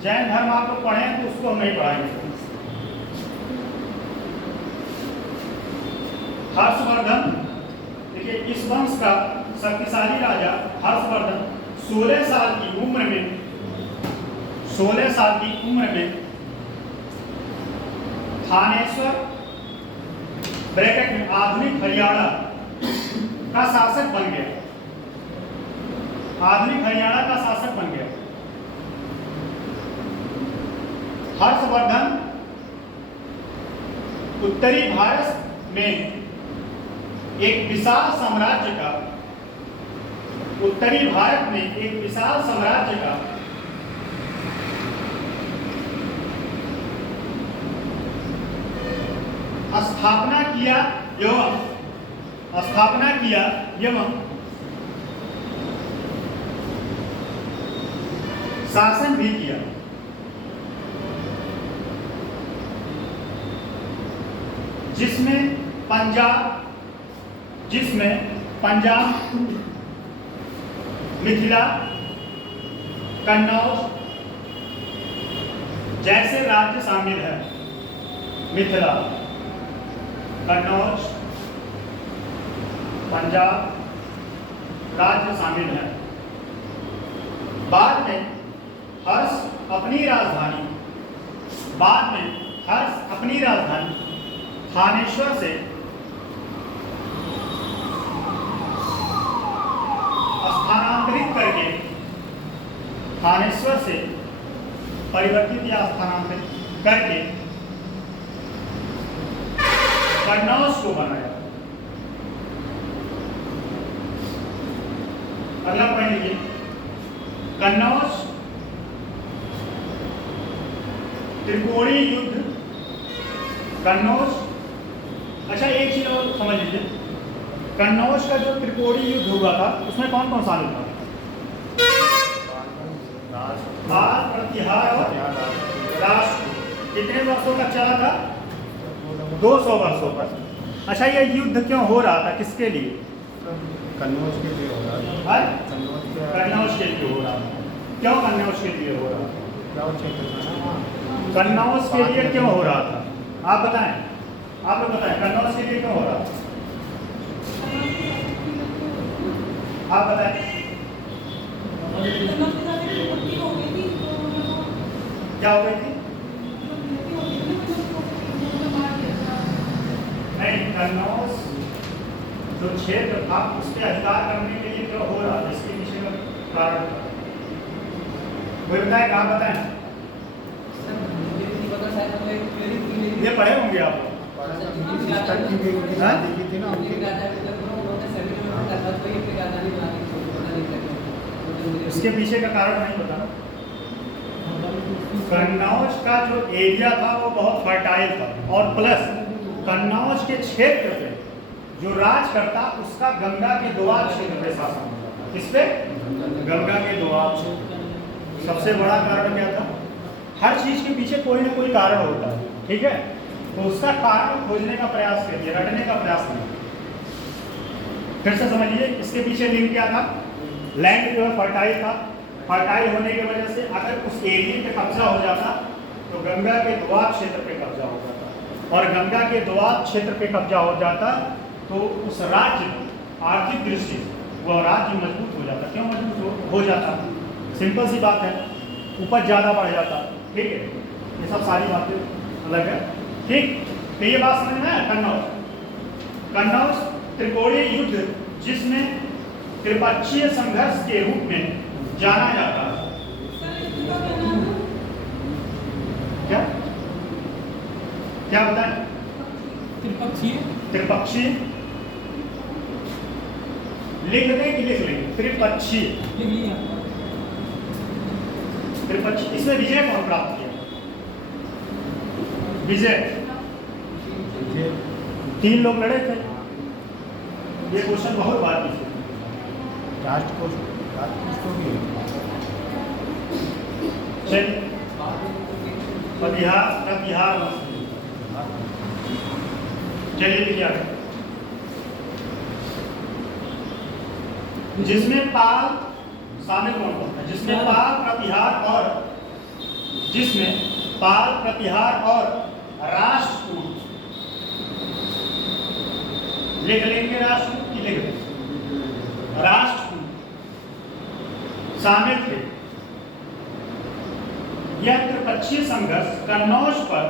जैन धर्म आप लोग पढ़े हैं तो उसको हम नहीं पढ़ाएंगे। हर्षवर्धन, देखिए, इस वंश का शक्तिशाली राजा हर्षवर्धन 16 साल की उम्र में, 16 साल की उम्र में थानेश्वर ब्रैकेट में आधुनिक हरियाणा का शासक बन गया। आधुनिक हरियाणा का शासक बन गया। हर्षवर्धन उत्तरी भारत में एक विशाल साम्राज्य का, उत्तरी भारत में एक विशाल साम्राज्य का स्थापना किया एवं शासन भी किया। जिसमें पंजाब, मिथिला, कन्नौज जैसे राज्य शामिल है। मिथिला, कन्नौज, पंजाब राज्य शामिल है। बाद में हर्ष अपनी राजधानी थानेश्वर से स्थानांतरित करके, थानेश्वर से परिवर्तित या स्थानांतरित करके कन्नौज को बनाया। अगला पॉइंट लिखिए, कन्नौज त्रिकोणीय युद्ध, कन्नौज। अच्छा एक चीज और समझ लीजिए, कन्नौज का जो त्रिकोणीय युद्ध हुआ था उसमें कौन कौन शामिल था? पाल, प्रतिहार और राष्ट्र। कितने वर्षों तक चला था? 200 वर्षों तक। अच्छा ये युद्ध क्यों हो रहा था, किसके लिए? कन्नौज के लिए हो रहा है। कन्नौज के लिए हो रहा था। क्यों कन्नौज के लिए हो रहा था? कन्नौज के लिए क्यों हो रहा था? आप बताएं, आप लोग बताएं कन्नौज के लिए क्यों हो रहा था? आप बताएं क्या हो गई थी? नहीं, कन्नौज जो क्षेत्र था उस पर अधिकार करने के लिए क्यों हो रहा था, इसके पीछे का कारण था। कोई बताए, आप बताएं। ये पढ़े होंगे आप? इसके पीछे का कारण नहीं पता। कन्नौज का जो एरिया था वो बहुत फर्टाइल था, और प्लस कन्नौज के क्षेत्र पे जो राज करता उसका गंगा के दोआब क्षेत्र पे शासन होता था। किस पे? गंगा के दोआब क्षेत्र। सबसे बड़ा कारण क्या था? हर चीज के पीछे कोई ना कोई कारण होता है, ठीक है? तो उसका कारण खोजने का प्रयास करिए, रटने का प्रयास नहीं। फिर से समझिए, इसके पीछे लिंक क्या था? लैंड जो है फर्टाइल था, फर्टाइल होने की वजह से अगर उस एरिया पे कब्जा हो जाता तो गंगा के दोआब क्षेत्र पे कब्जा हो जाता, और गंगा के दोआब क्षेत्र पे कब्जा हो जाता तो उस राज्य में आर्थिक दृष्टि से वह राज्य मजबूत हो जाता। क्यों मजबूत हो जाता? सिंपल सी बात है, उपज ज़्यादा बढ़ जाता, ठीक है? ये सब सारी बातें अलग है, ठीक? तो ये बात समझ में है। कन्नौज त्रिकोणीय युद्ध जिसमें त्रिपक्षीय संघर्ष के रूप में जाना जाता है। क्या क्या बताएं? त्रिपक्षीय। त्रिपक्षीय लिख दें कि लिख लेंगे? त्रिपक्षीय। लिख लिया। त्रिपक्षीय, इसमें विजय कौन प्राप्त किया? विजय 3 लोग लड़े थे। ये क्वेश्चन बहुत बार पूछे। राष्ट्र को भी बिहार चलिए लिखिए आगे। जिसमें पाल शामिल कौन कौन है? जिसमें पाल, प्रतिहार और राष्ट्रकूट। लिख लेंगे राष्ट्रकूट की? लिख लेंगे राष्ट्रकूट शामिल थे। यह त्रिपक्षीय संघर्ष कन्नौज पर,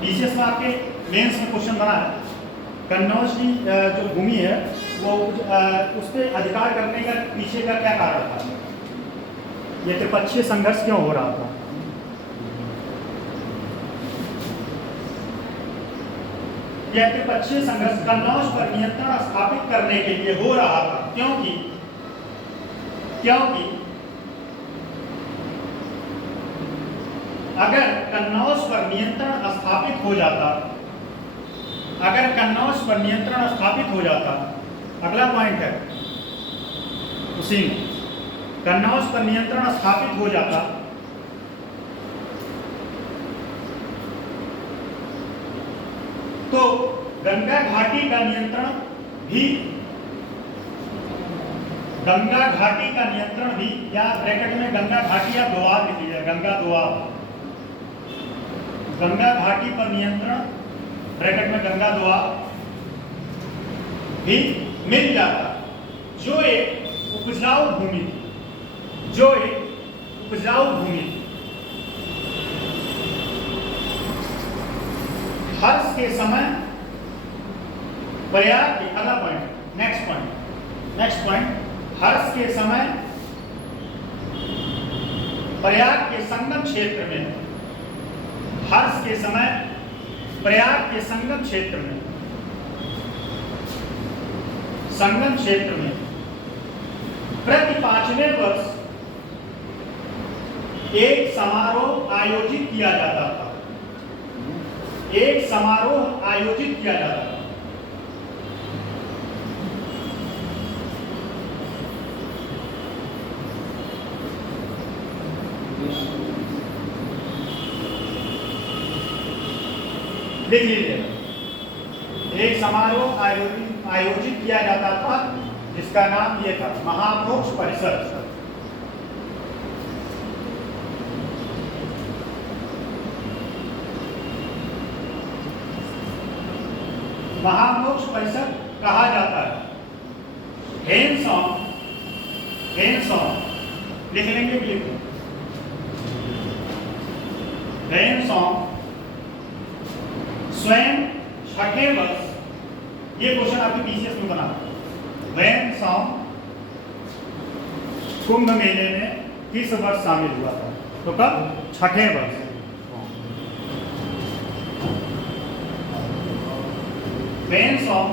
पीसीएस में आपके मेंस में क्वेश्चन बना है, कन्नौज की जो भूमि है वो उस पर अधिकार करने का पीछे का क्या कारण था? यह त्रिपक्षीय संघर्ष क्यों हो रहा था? यह त्रिपक्षीय संघर्ष कन्नौज पर नियंत्रण स्थापित करने के लिए हो रहा था, क्योंकि अगर कन्नौज पर नियंत्रण स्थापित हो जाता, अगला पॉइंट है उसी में, कन्नौज पर नियंत्रण स्थापित हो जाता तो गंगा घाटी का नियंत्रण भी, या ब्रैकेट में गंगा घाटी या दोआब लिखी जाए, गंगा दोआब, गंगा घाटी पर नियंत्रण ब्रैकेट में गंगा दोआब भी मिल जाता, जो एक उपजाऊ भूमि थी। हर्ष के समय प्रयाग के, अगला पॉइंट, नेक्स्ट पॉइंट, हर्ष के समय प्रयाग के संगम क्षेत्र में संगम क्षेत्र में प्रति 5वें वर्ष एक समारोह आयोजित किया जाता था। एक समारोह आयोजित किया जाता था। देख लीजिए, एक समारोह आयोजित किया जाता था जिसका नाम ये था महामोक्ष परिषद। महामोक्ष परिषद कहा जाता है। हेनसॉन्ग लिख लेंगे, लिखो हेनसॉन्ग स्वयं छठे वर्ष, ये क्वेश्चन आपके पीसीएस में बना। हेनसॉन्ग कुंभ मेले में किस वर्ष शामिल हुआ था? तो कब? छठे वर्ष। हेनसॉन्ग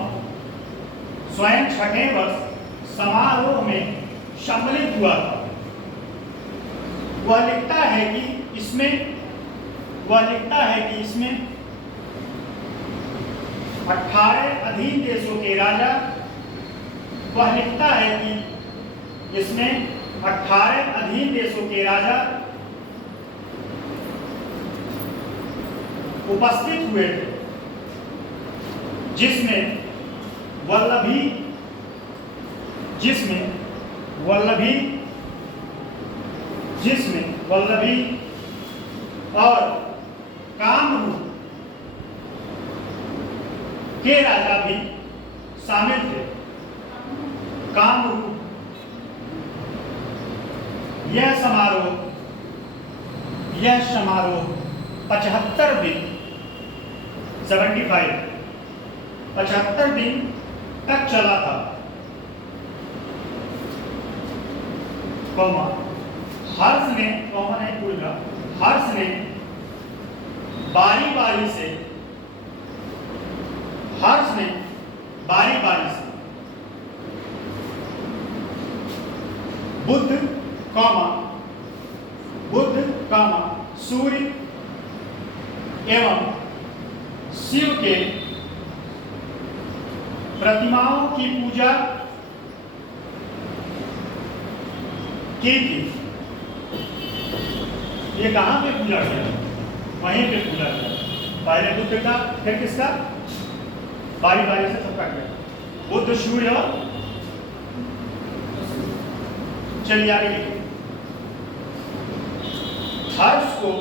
स्वयं छठे वर्ष समारोह में सम्मिलित हुआ था। वह लिखता है कि इसमें 18 अधीन देशों के राजा, वह लिखता है कि इसमें 18 अधीन देशों के राजा उपस्थित हुए थे, जिसमें वल्लभी और कामरूप के राजा भी शामिल थे। कामरूप। यह समारोह 75 दिन 75 दिन तक चला था। हर्ष ने बारी बारी से बुद्ध, सूर्य एवं शिव के प्रतिमाओं की पूजा की थी। ये कहाँ पे पूजा किया? वहीं पे पूजा किया। पहले बुद्ध का, फिर किसका? बारी बारी से सबका किया। बुद्ध, सूर्य और चलिए आगे लिखिए। हर्ष को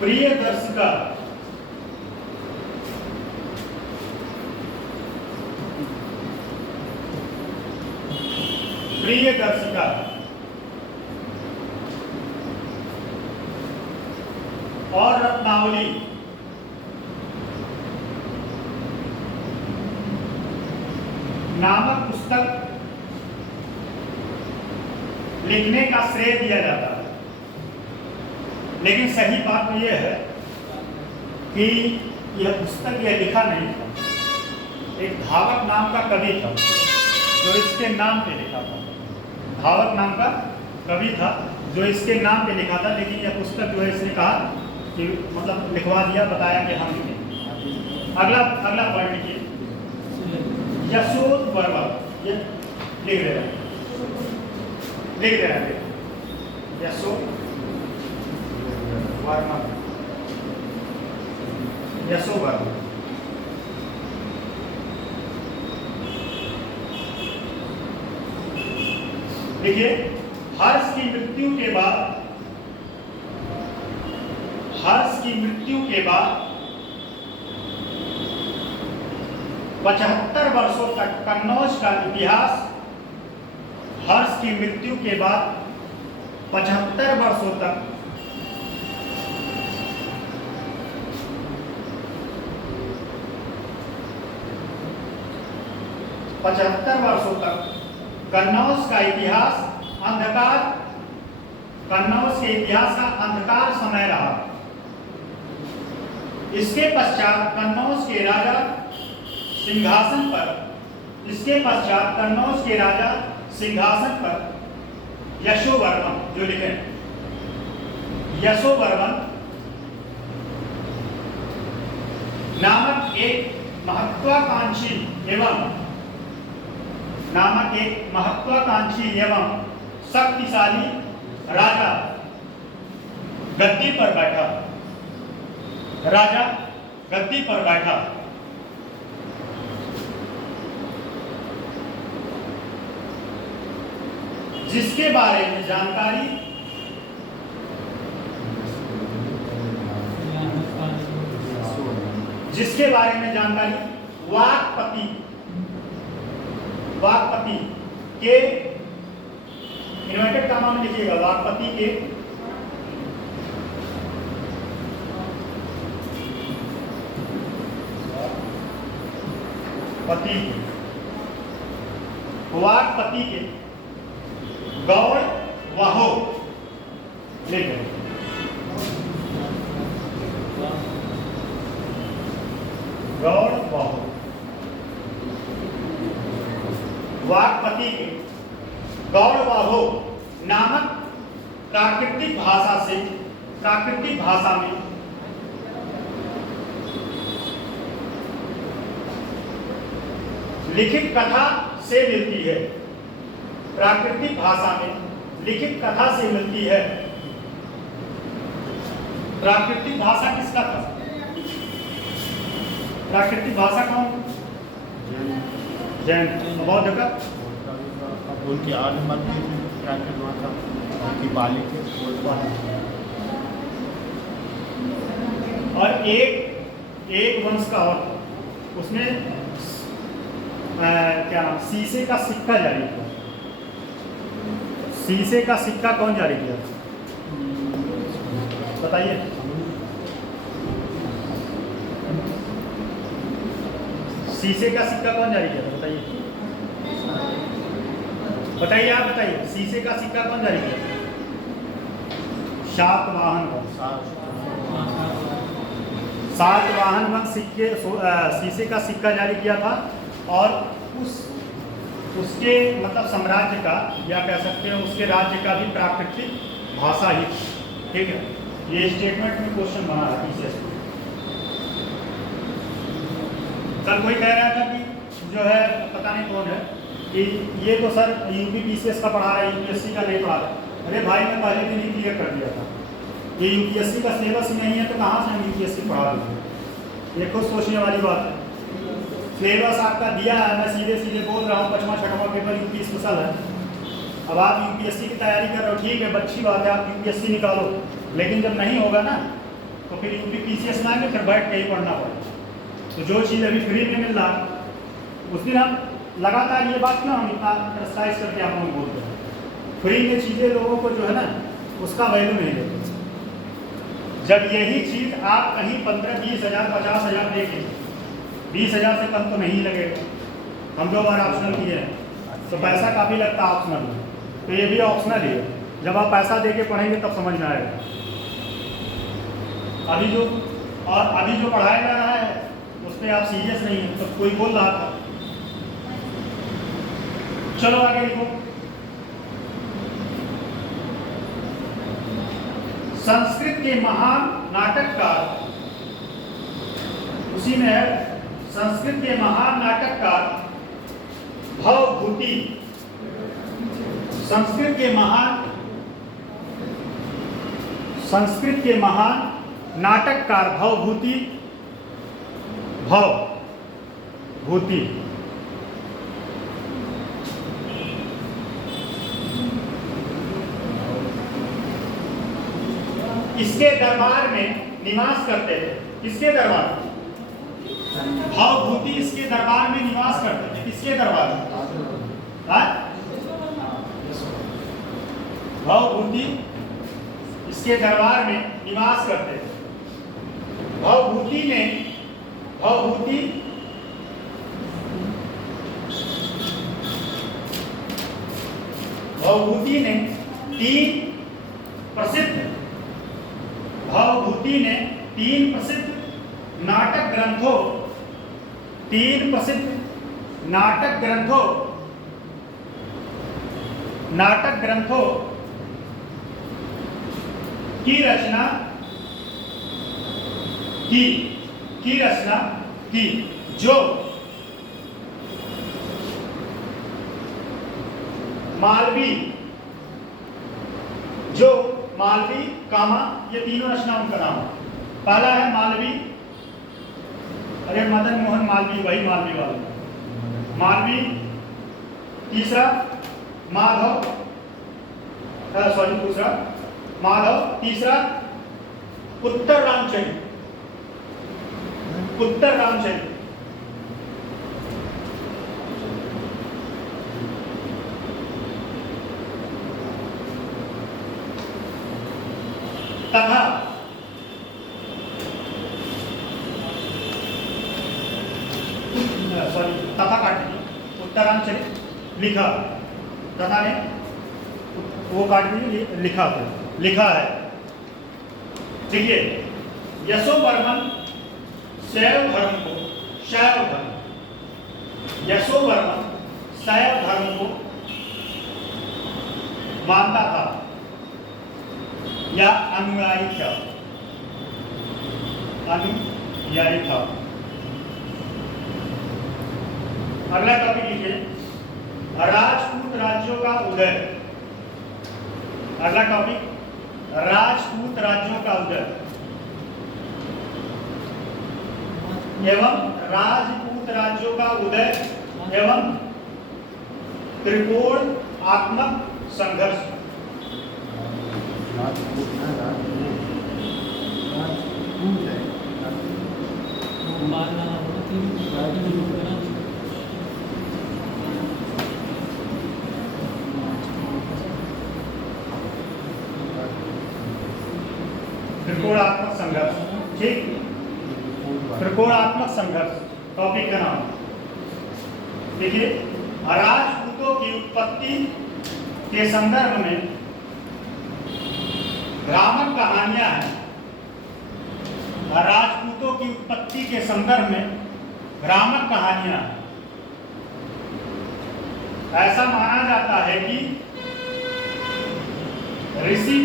प्रिय दर्शिका और रत्नावली नामक पुस्तक लिखने का श्रेय दिया जाता है। लेकिन सही बात यह है कि यह पुस्तक यह लिखा नहीं था। एक धावक नाम का कवि था जो इसके नाम पे लिखा था। धावक नाम का कवि था जो इसके नाम पे लिखा था, लेकिन यह पुस्तक जो है इसने कहा कि मतलब लिखवा दिया, बताया कि हम लिखें। अगला पॉइंट लिखिए। यशोद वर्मा, ये लिख दे रहा है। यशोद वर्मा, देखिए, हर्ष की मृत्यु के बाद 75 वर्षों तक कन्नौज का इतिहास, हर्ष की मृत्यु के बाद 75 वर्षों तक कन्नौज का इतिहास कन्नौज के इतिहास का अंधकार समय रहा। इसके पश्चात कन्नौज के के राजा सिंहासन पर, इसके पश्चात कन्नौज के राजा सिंहासन पर यशोवर्मन, जो लिखे यशोवर्मन नामक एक महत्वाकांक्षी एवं शक्तिशाली राजा गद्दी पर बैठा। जिसके बारे में जानकारी वाक्पति के, इन्वर्टेड कामा में लिखिएगा, वाक्पति के गौड़ वाहो, लिख गौड़ वाहो, वाक्पति के गौड़ वाहो नामक प्राकृतिक भाषा में लिखित कथा से मिलती है। प्राकृतिक भाषा में लिखित कथा से मिलती है। प्राकृतिक भाषा किसका था? प्राकृतिक भाषा कौन? जैन। बौद्ध का? उनकी आर्य मत प्राकृतिक भाषा, उनकी पाली के और एक वंश का और उसमें क्या नाम, शीशे का सिक्का जारी किया। शीशे का सिक्का कौन जारी किया बताइए? शीशे का सिक्का कौन जारी किया था बताइए? बताइए, आप बताइए, शीशे का सिक्का कौन जारी किया? सातवाहन वंश शीशे का सिक्का जारी किया था। और उसके मतलब साम्राज्य का, या कह सकते हैं उसके राज्य का भी प्राकृतिक भाषा ही, ठीक है। ये स्टेटमेंट में क्वेश्चन बना है पीसीएस में। सर कोई कह रहा था कि जो है, पता नहीं कौन है, कि ये तो सर यूपी पीसीएस का पढ़ा रहा है, यूपीएससी का नहीं पढ़ा रहा। अरे भाई, मैं पहले दिन ही क्लियर कर दिया था कि यूपीएससी का सिलेबस ही नहीं है, तो कहाँ से हम यूपीएससी पढ़ा देंगे? ये खुद सोचने वाली बात है। सिलेबस आपका दिया है, मैं सीधे बोल रहा हूँ, 5वां 6वां पेपर यूपी स्पेशल है। अब आप यूपीएससी की तैयारी कर रहे हो, ठीक है, अच्छी बात है, आप यूपीएससी निकालो, लेकिन जब नहीं होगा ना, तो फिर यूपी पीसीएस में आएंगे, फिर बैठ के ही पढ़ना पड़ेगा। तो जो चीज़ अभी फ्री में मिल रहा है, उस दिन हम लगातार ये बात क्यों हम इतना एक्सरसाइज करके आप लोग बोलते हैं, फ्री में चीज़ें लोगों को जो है ना, उसका वैल्यू नहीं देते। जब यही चीज़ आप कहीं 15, 20 हज़ार, 50 हज़ार देखें, 20 हज़ार से कम तो नहीं लगेगा। हम 2 बार ऑप्शनल किए हैं, तो पैसा काफ़ी लगता है ऑप्शनल में, तो ये भी ऑप्शनल ही है। जब आप पैसा दे के पढ़ेंगे तब समझ में आएगा। अभी जो पढ़ाया जा रहा है उस पर आप सीरियस नहीं है, तो कोई बोल रहा था। चलो आगे लिखो। संस्कृत के महान नाटककार, उसी में है, संस्कृत के महान नाटककार भवभूति, संस्कृत के महान नाटककार भवभूति इसके दरबार में निवास करते थे। किसके दरबार? भवभूति इसके दरबार में निवास करते थे। किसके दरबार में? भवभूति इसके दरबार में निवास करते थे। भवभूति ने तीन प्रसिद्ध नाटक ग्रंथों 3 प्रसिद्ध नाटक ग्रंथों की रचना की जो मालवी कामा, ये तीनों रचना उनका नाम है। पहला है मालवी, अरे मदन मोहन मालवी, वही मालवी वाला मालवी। तीसरा माधव, दूसरा माधव। तीसरा उत्तर रामचरित। तथा काट दीजिए, उत्तरांचल लिखा, तथा ने वो काट दीजिए, लिखा है। देखिए, यशोवर्मन शैव धर्म को मानता था या अनुयायी था। अगला टॉपिक लीजिए, राजपूत राज्यों का उदय। अगला टॉपिक, राजपूत राज्यों का उदय एवं राजपूत राज्यों का उदय एवं त्रिकोणात्मक संघर्ष। त्रिकोणात्मक संघर्ष, ठीक। त्रिकोणात्मक संघर्ष टॉपिक का नाम। देखिए, राजपूतों की उत्पत्ति के संदर्भ में भ्रामक कहानियां हैं। राजपूतों की उत्पत्ति के संदर्भ में भ्रामक कहानियां। ऐसा माना जाता है कि ऋषि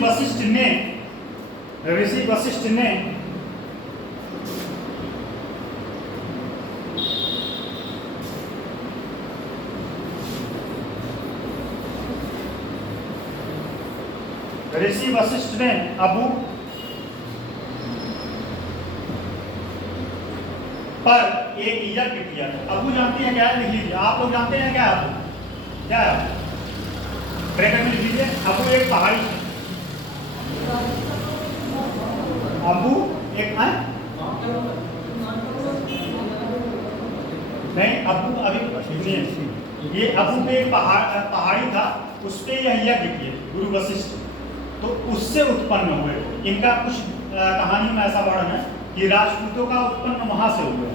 वशिष्ठ ने ऋषि वशिष्ठ ने अबू पर एक यज्ञ किया। अबू जानते हैं क्या है? लिख लीजिए, आप लोग जानते हैं क्या? अबू क्या है? ब्रैकेट में लिख लीजिए, अबू एक पहाड़ी। अबू एक है नहीं, अबू अभी ये अबू पे एक पहाड़ी था, उस पे यह यज्ञ किए गुरु वशिष्ठ, तो उससे उत्पन्न हुए। इनका कुछ कहानी में ऐसा वर्णन है कि राजपूतों का उत्पन्न वहां से हुआ।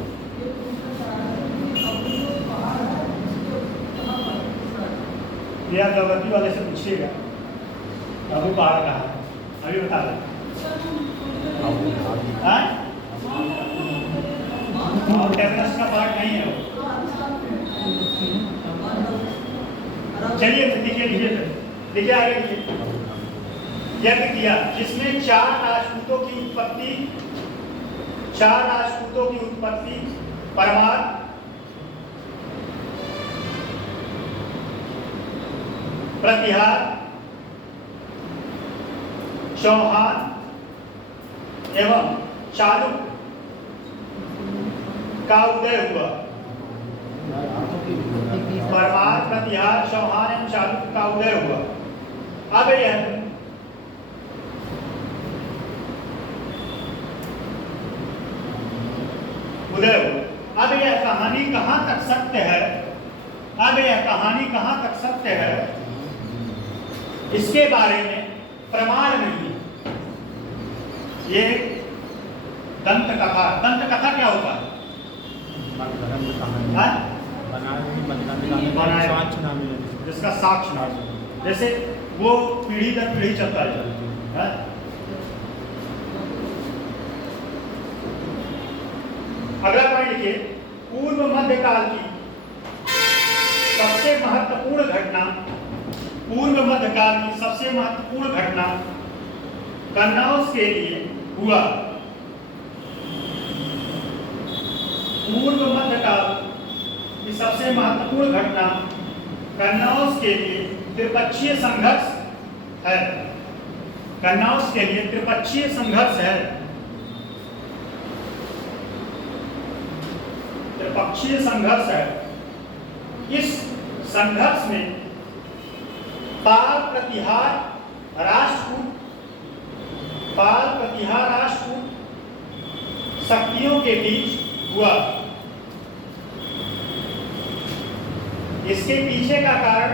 यह गवर्ती वाले से पूछिएगा, अबू पहाड़ कहा है, अभी बता दें। डेफिनेशन का पार्ट नहीं है वो। चलिए देखिए आगे लिखिए। यज्ञ किया जिसमें 4 राजपूतों की उत्पत्ति परमार, प्रतिहार, चौहान एवं चालुक्य का उदय हुआ। परमार, प्रतिहार, चौहान एवं चालुक्य का उदय हुआ। अब यह उदय हुआ। अब यह कहानी कहां तक सत्य है, इसके बारे में प्रमाण नहीं। ये दंत कथा क्या होता है? मतगणन कहानी हाँ? बनाए मतगणन बनाए। साक्ष्य ना मिले जिसका साक्ष्य ना हो। जैसे वो पीढ़ी दर पीढ़ी चलता है। हाँ? अगला पॉइंट लिखिए, पूर्व मध्यकाल की सबसे महत्वपूर्ण घटना, पूर्व मध्यकाल की सबसे महत्वपूर्ण घटना कन्नौज के लिए हुआ। पूर्व मध्यकाल की सबसे महत्वपूर्ण घटना कन्नौज के लिए त्रिपक्षीय संघर्ष है। कन्नौज के लिए त्रिपक्षीय संघर्ष है। त्रिपक्षीय संघर्ष है। इस संघर्ष में पाल प्रतिहार राष्ट्रकूट शक्तियों के बीच हुआ। इसके पीछे का कारण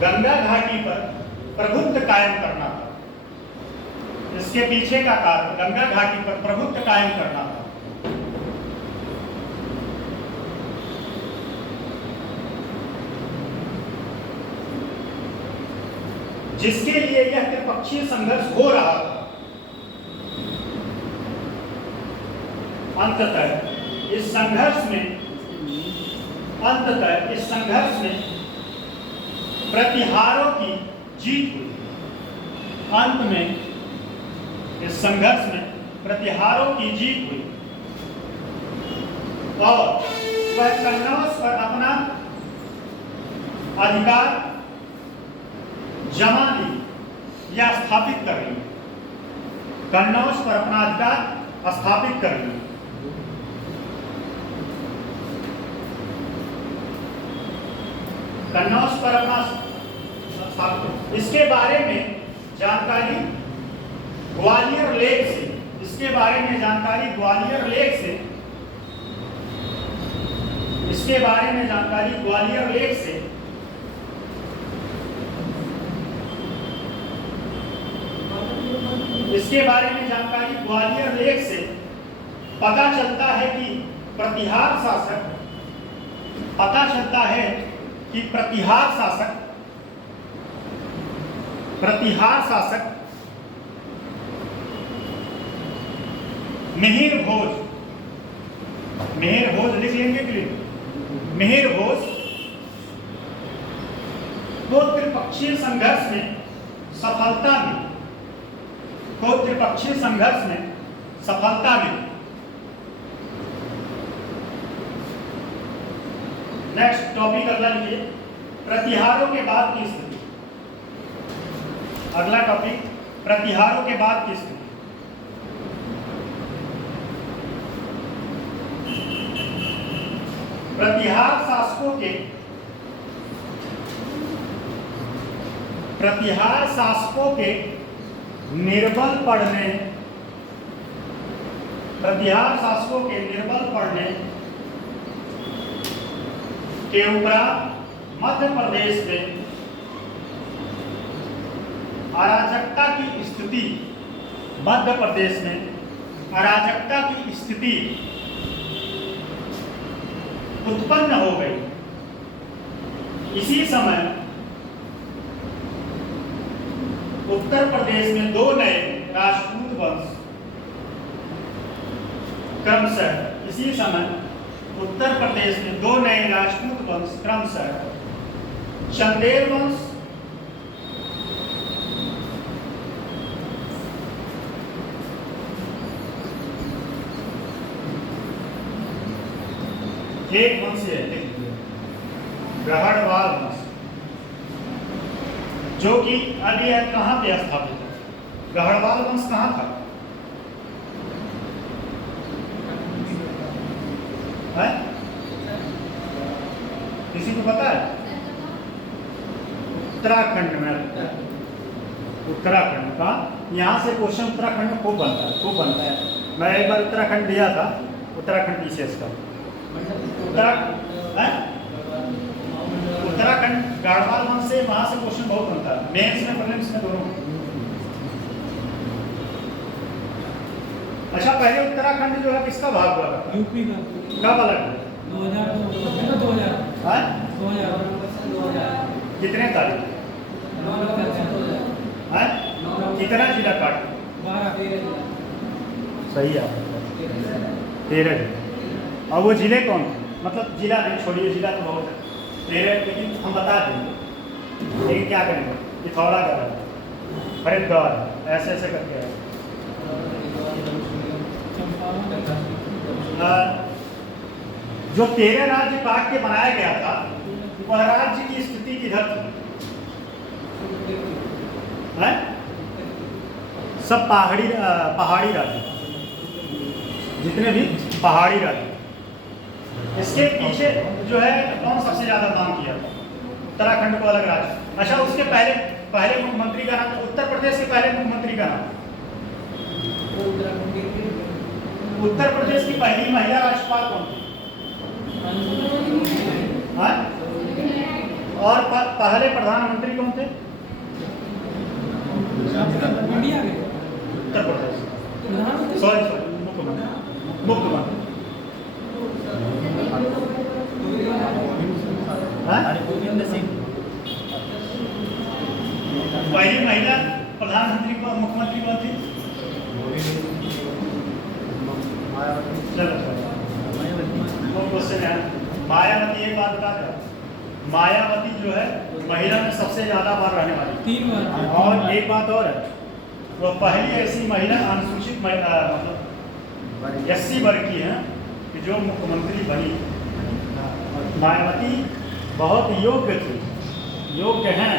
गंगा घाटी पर प्रभुत्व कायम करना था। इसके पीछे का कारण गंगा घाटी पर प्रभुत्व कायम करना था। जिसके लिए यह त्रिपक्षीय संघर्ष हो रहा था। अंततः इस संघर्ष में प्रतिहारों की जीत हुई। अंत में इस संघर्ष में प्रतिहारों की जीत हुई और वह कन्नौज पर अपना अधिकार जमा ली या स्थापित कर ली। कन्नौज पर अपना अधिकार स्थापित कर ली। कन्नौज पर अपना स्थापित। इसके बारे में जानकारी ग्वालियर लेख से, इसके बारे में जानकारी ग्वालियर लेख से, इसके बारे में जानकारी ग्वालियर लेख से इसके बारे में जानकारी ग्वालियर लेख से पता चलता है कि प्रतिहार शासक मिहिर भोज लिख लेंगे क्लियर। मिहिर भोज को त्रिपक्षीय संघर्ष में सफलता मिली। नेक्स्ट टॉपिक अगला लिखिए, प्रतिहारों के बाद की स्थिति। अगला टॉपिक प्रतिहारों के बाद की स्थिति। प्रतिहार शासकों के निर्बल पड़ने के उपरांत मध्य प्रदेश में अराजकता की स्थिति उत्पन्न हो गई। इसी समय उत्तर प्रदेश में दो नए राजपूत वंश क्रमशः चंदेल वंश एक वंश है ग्रहणवाल वंश, जो कि अभी यह कहाँ पे स्थापित है? ग्रहणवाल वंश कहाँ था? है? किसी को पता है? उत्तराखंड में। उत्तराखंड का, यहाँ से क्वेश्चन उत्तराखंड में खूब बनता है। मैं एक बार उत्तराखंड दिया था, उत्तराखंड विशेष का। उत्तराखंड गाढ़वाल वंश से, वहां से क्वेश्चन बहुत बनता है, मेंस में प्रीलिम्स में दोनों। अच्छा, पहले उत्तराखंड जो है किसका भाग हुआ था? यूपी का कब अलग हुआ? 2000 हाँ? 2000 कितने तारीख? 2000 हाँ? कितना जिला काट? 12 सही है, 13 जिले। और वो जिले कौन थे? मतलब जिला नहीं, छोड़िए, जिला तो बहुत है, 13, लेकिन हम बता देंगे। लेकिन क्या करेंगे, पिथौरागढ़ है, हरिद्वार है, ऐसे ऐसे करके है। जो 13 राज्य काट के बनाया गया था, वह राज्य की स्थिति किधर थी? हैं? सब पहाड़ी राज्य, जितने भी पहाड़ी राज्य। इसके पीछे जो है कौन सबसे ज्यादा काम किया था? उत्तराखंड को अलग राज्य। अच्छा, उसके पहले मुख्यमंत्री का नाम, उत्तर प्रदेश के पहले मुख्यमंत्री का नाम? उत्तर प्रदेश की पहली महिला राज्यपाल कौन थी? हाँ? और पहले प्रधानमंत्री कौन थे? इंडिया के उत्तर प्रदेश, प्रधानमंत्री सॉरी मुख्यमंत्री। हाँ? हरगोविंद सिंह। पहली महिला प्रधानमंत्री को मुख्यमंत्री कौन थी? चलो वो क्वेश्चन है। मायावती, एक बात बता दो, मायावती जो है महिला में सबसे ज्यादा बार रहने वाली। 3 बार। और एक बात और है, वो पहली ऐसी महिला अनुसूचित मतलब SC वर्ग की है कि जो मुख्यमंत्री बनी। मायावती बहुत योग्य थी, योग्य हैं,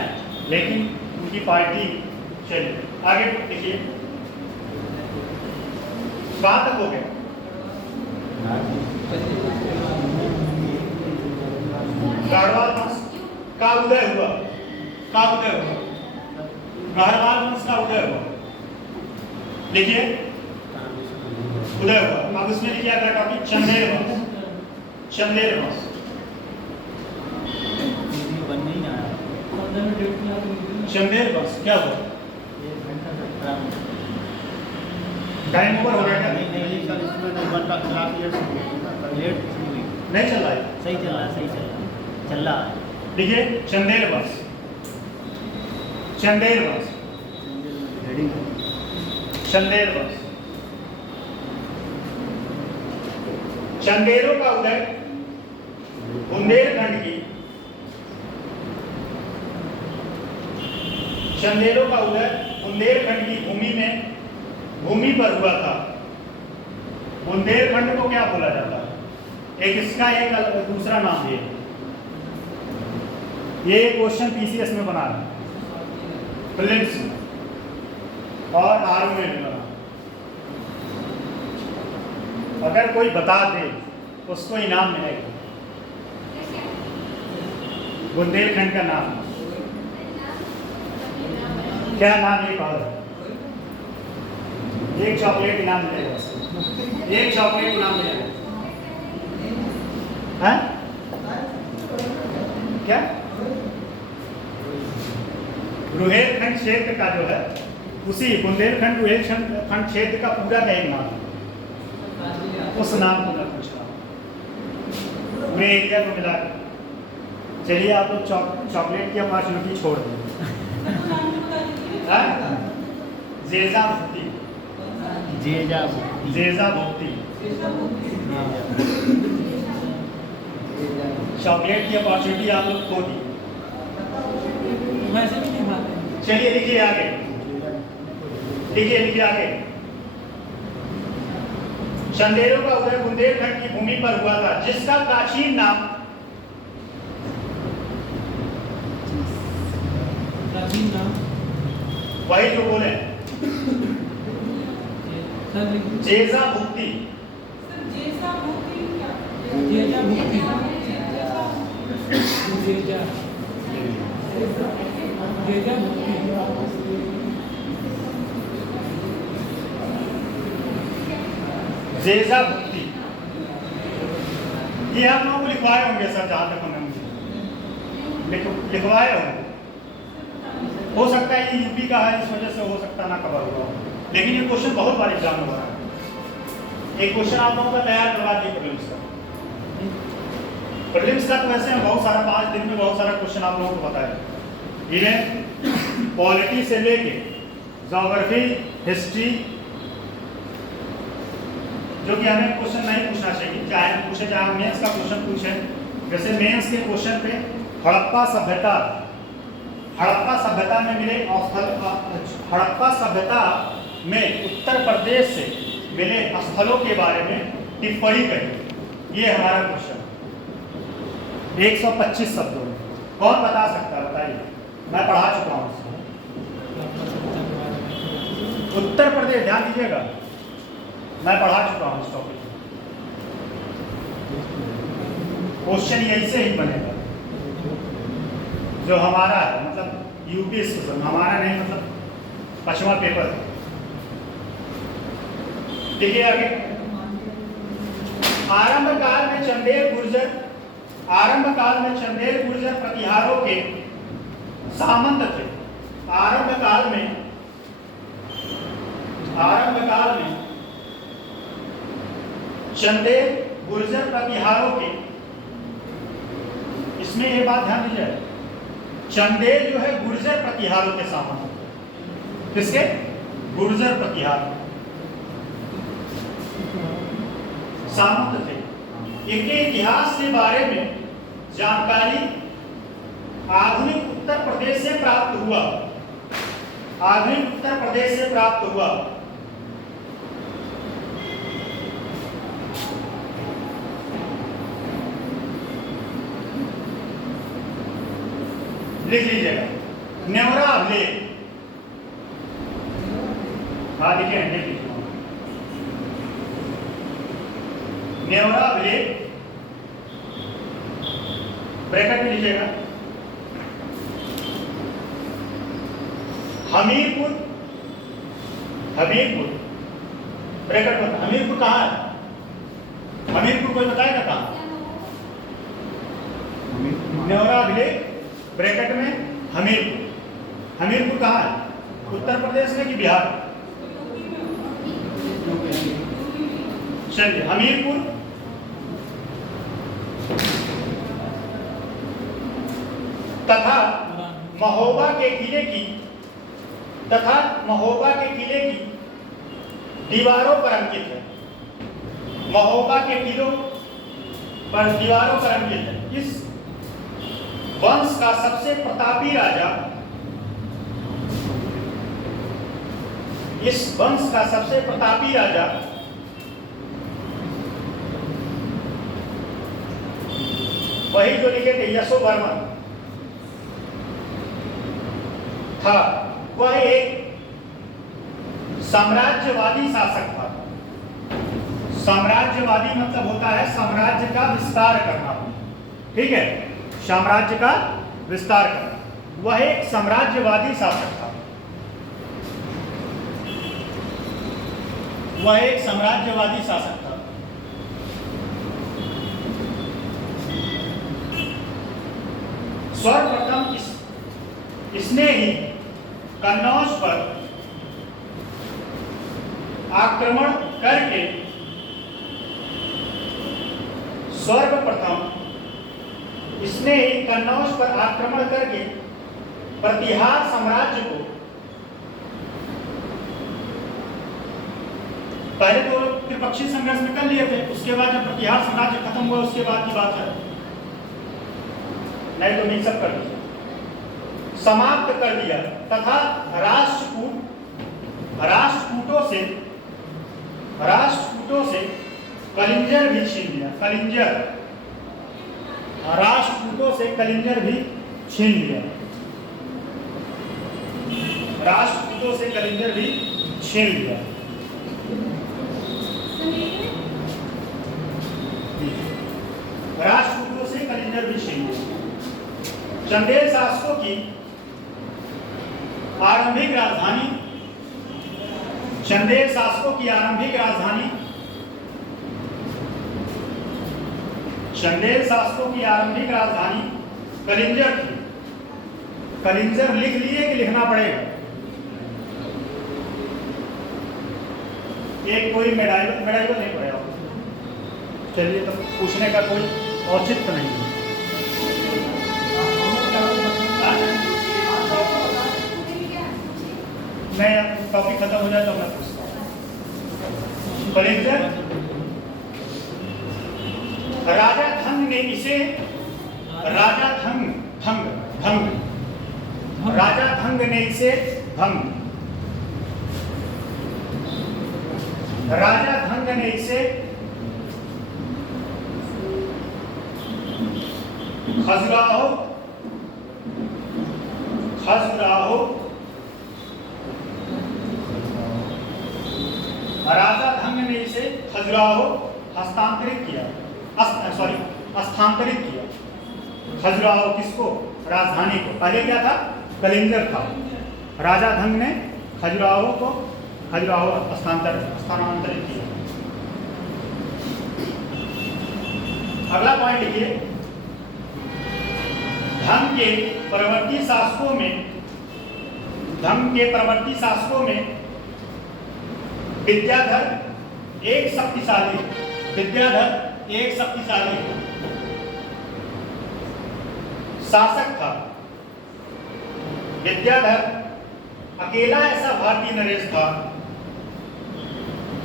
लेकिन उनकी पार्टी चली। आगे देखिए, कहाँ तक हो गया? गाढ़वाल वंश का उदय हुआ। गाढ़वाल वंश का उदय हुआ, देखिए उदय हुआ। अब उसमें लिखा गया टॉपिक चंदेल वंश। चंदेल वंश चंदेल वंश क्या हुआ? टाइम ओवर हो गया क्या? नहीं सर, इसमें नंबर का खराब लेट हुई। नहीं चल रहा है, सही चल रहा है, चल रहा है। देखिए चंदेल वंश, चंदेल वंश, चंदेल वंश। चंदेलों का उदय बुंदेलखंड की, चंदेलों का उदय बुंदेलखंड की भूमि पर हुआ था। बुंदेलखंड को क्या बोला जाता है? एक इसका एक दूसरा नाम है। ये क्वेश्चन PCS में बना है, प्रीलिम्स में और आर्मी में भी बना। अगर कोई बता दे उसको इनाम मिलेगा। बुंदेलखंड का नाम क्या? नाम एक और है। एक चॉकलेट इनाम मिलेगा, एक चॉकलेट इनाम मिलेगा। हैं? क्या? रुहेलखंड क्षेत्र का जो है, उसी बुंदेलखंड रुहेलखंड क्षेत्र का पूरा का एक नाम, उस नाम को मैं पूछ रहा हूँ, पूरे एरिया को मिला। चलिए आप लोग चॉकलेट की अपॉर्चुनिटी छोड़ दें। जेजा भुक्ति, जेजा भुक्ति, चॉकलेट की अपॉर्चुनिटी आप लोग खो दी। वैसे भी नहीं खाते। चलिए लिखिए आगे, लिखिए आगे। चंदेलों का उदय बुंदेलखंड की भूमि पर हुआ था, जिसका प्राचीन नाम, प्राचीन नाम वही जो बोले, जेजा भुक्ति। जेजा भुक्ति। जेजा जेजा भुक्ति। जेजा भुक्ति ये आप लोगों को लिखवाए होंगे सर, जहां तक हमने लिखवाए होंगे। हो सकता है ये यूपी का है, इस वजह से हो सकता ना कवर हुआ हो, लेकिन ये क्वेश्चन बहुत बार एग्जाम में हुआ है। एक क्वेश्चन आप लोगों का तैयार करवा दिए प्रीलिम्स का। प्रीलिम्स का तो वैसे हम बहुत सारा 5 दिन में बहुत सारा क्वेश्चन आप लोगों को बताया। इन्हें पॉलिटी से लेके ज्योग्राफी, हिस्ट्री, जो कि हमें क्वेश्चन नहीं पूछना चाहिए, चाहे हम पूछे चाहे मेंस का क्वेश्चन पूछे। जैसे मेंस के क्वेश्चन पे हड़प्पा सभ्यता में मिले हड़प्पा सभ्यता में उत्तर प्रदेश से मिले स्थलों के बारे में टिप्पणी करें। ये हमारा क्वेश्चन 125 शब्दों में। कौन बता सकता है, बताइए। मैं पढ़ा चुका हूँ उसको। उत्तर प्रदेश, ध्यान दीजिएगा, मैं पढ़ा चुका हूँ इस टॉपिक। क्वेश्चन ऐसे ही बनेगा जो हमारा है, मतलब यूपी स्पेशल, हमारा नहीं, मतलब पश्चिमा पेपर। देखिए आगे, आरंभ काल में चंदेल गुर्जर प्रतिहारों के सामंत थे। आरंभ काल में चंदेल गुर्जर प्रतिहारों के, इसमें ये बात ध्यान दीजिए, चंदेल जो है गुर्जर प्रतिहारों के सामंत थे। किसके? गुर्जर प्रतिहार सामंत थे। इनके इतिहास के बारे में जानकारी आधुनिक उत्तर प्रदेश से प्राप्त हुआ। लिख लीजिएगा, न्योरा अभिलेख। हाँ लिखे, लिख लीजिए, न्योरा अभिलेख, ब्रैकेट में लीजिएगा। हमीरपुर, ब्रैकेट में। हमीरपुर कहाँ है? हमीरपुर कोई बताएगा कहाँ? न्योरा अभिलेख, ब्रैकेट में हमीरपुर। हमीरपुर कहाँ है? उत्तर प्रदेश में कि बिहार? चलिए, हमीरपुर तथा महोबा के किले की दीवारों पर अंकित है। महोबा के किलों पर दीवारों पर अंकित है। इस वंश का सबसे प्रतापी राजा वही जो लिखे थे यशोवर्मन था। वह एक साम्राज्यवादी शासक था। साम्राज्यवादी मतलब होता है साम्राज्य का विस्तार करना, ठीक है, साम्राज्य का विस्तार करना। वह एक साम्राज्यवादी शासक था। सर्वप्रथम इसने ही कन्नौज पर आक्रमण करके प्रतिहार साम्राज्य को, पहले तो त्रिपक्षीय संघर्ष में कर लिए थे, उसके बाद जब प्रतिहार साम्राज्य खत्म हुआ उसके बाद की बात है, नहीं तो मिक्सअप कर दिया, समाप्त कर दिया तथा राष्ट्रकूटों से कलिंजर भी छीन लिया। राष्ट्रकूटों से कलिंजर भी छीन लिया। चंदेल शासकों की आरंभिक राजधानी कलिंजर थी। कलिंजर लिख लिए कि लिखना पड़ेगा? एक कोई मेडाइवल नहीं पड़ेगा, चलिए, तो पूछने का कोई औचित्य नहीं है। मैं टॉपिक खत्म हो जाए तो मैं पूछता हूँ। कलेक्टर राजा धंग ने इसे राजा धंग ने इसे भंग राजा धंग ने इसे खजुराहो राजा धंग ने इसे खजुराहो स्थानांतरित किया। खजुराहो किसको? राजधानी को। पहले क्या था? कलिंगर था। राजा धंग ने खजुराहो स्थानांतरित किया। अगला पॉइंट लिखिए, धंग के परवर्ती शासकों में विद्याधर एक शक्तिशाली शासक था। विद्याधर अकेला ऐसा भारतीय नरेश था।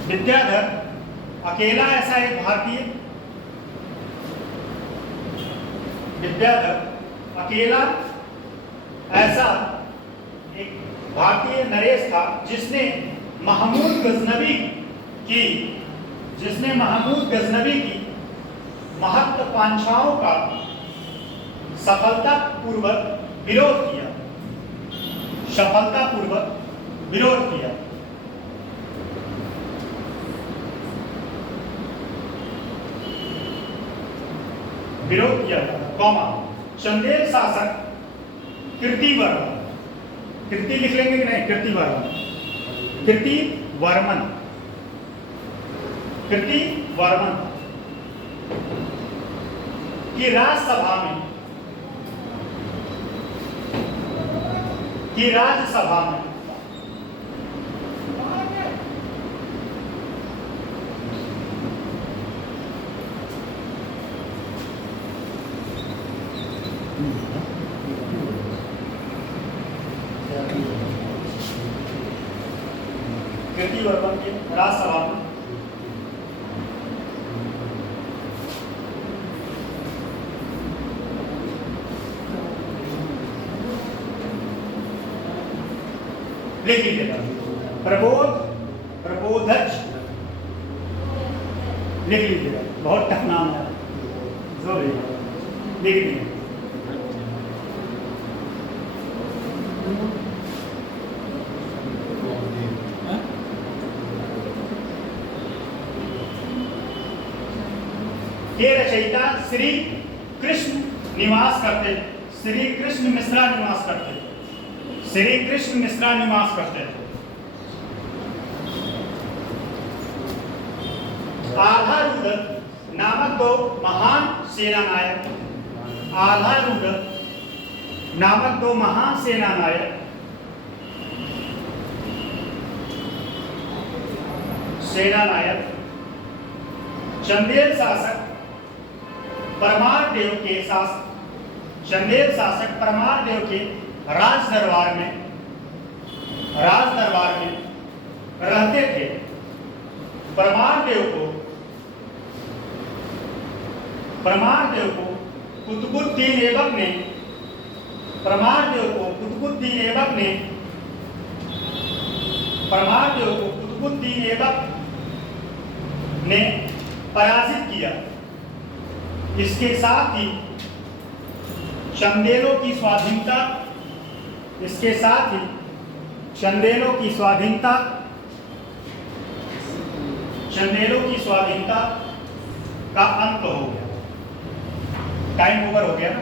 विद्याधर अकेला ऐसा एक भारतीय नरेश था जिसने महमूद गजनवी की महत्वाकांक्षाओं का सफलतापूर्वक विरोध किया। चंदेल शासक कीर्ति लिख लेंगे कि नहीं? कीर्तिवर्मन की राज्यसभा में कीर्तिवर्मन की राज्यसभा में लिख लीजिएगा। प्रबोधज लिख लीजिएगा, बहुत टफ नाम है, जो भी लिख लीजिए। ये रचयिता श्री कृष्ण मिश्रा निवास करते थे। आधारूढ़ नामक दो महान सेनानायक चंदेल शासक परमार देव के राज दरबार में रहते थे। परमार देव को कुतुबुद्दीन ऐबक ने पराजित किया। इसके साथ ही चंदेलों की स्वाधीनता का अंत हो गया। टाइम ओवर हो गया ना?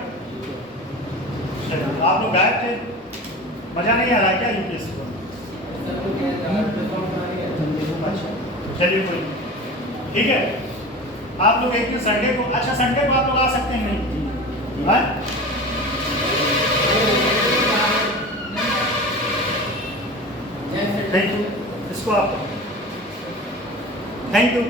चलो, आप लोग गायब थे, मजा नहीं आ रहा क्या यूपीएससी को? चलिए कोई ठीक है। आप लोग एक दिन संडे को आप लोग आ सकते हैं नहीं? Thank you. इसको आप थैंक यू।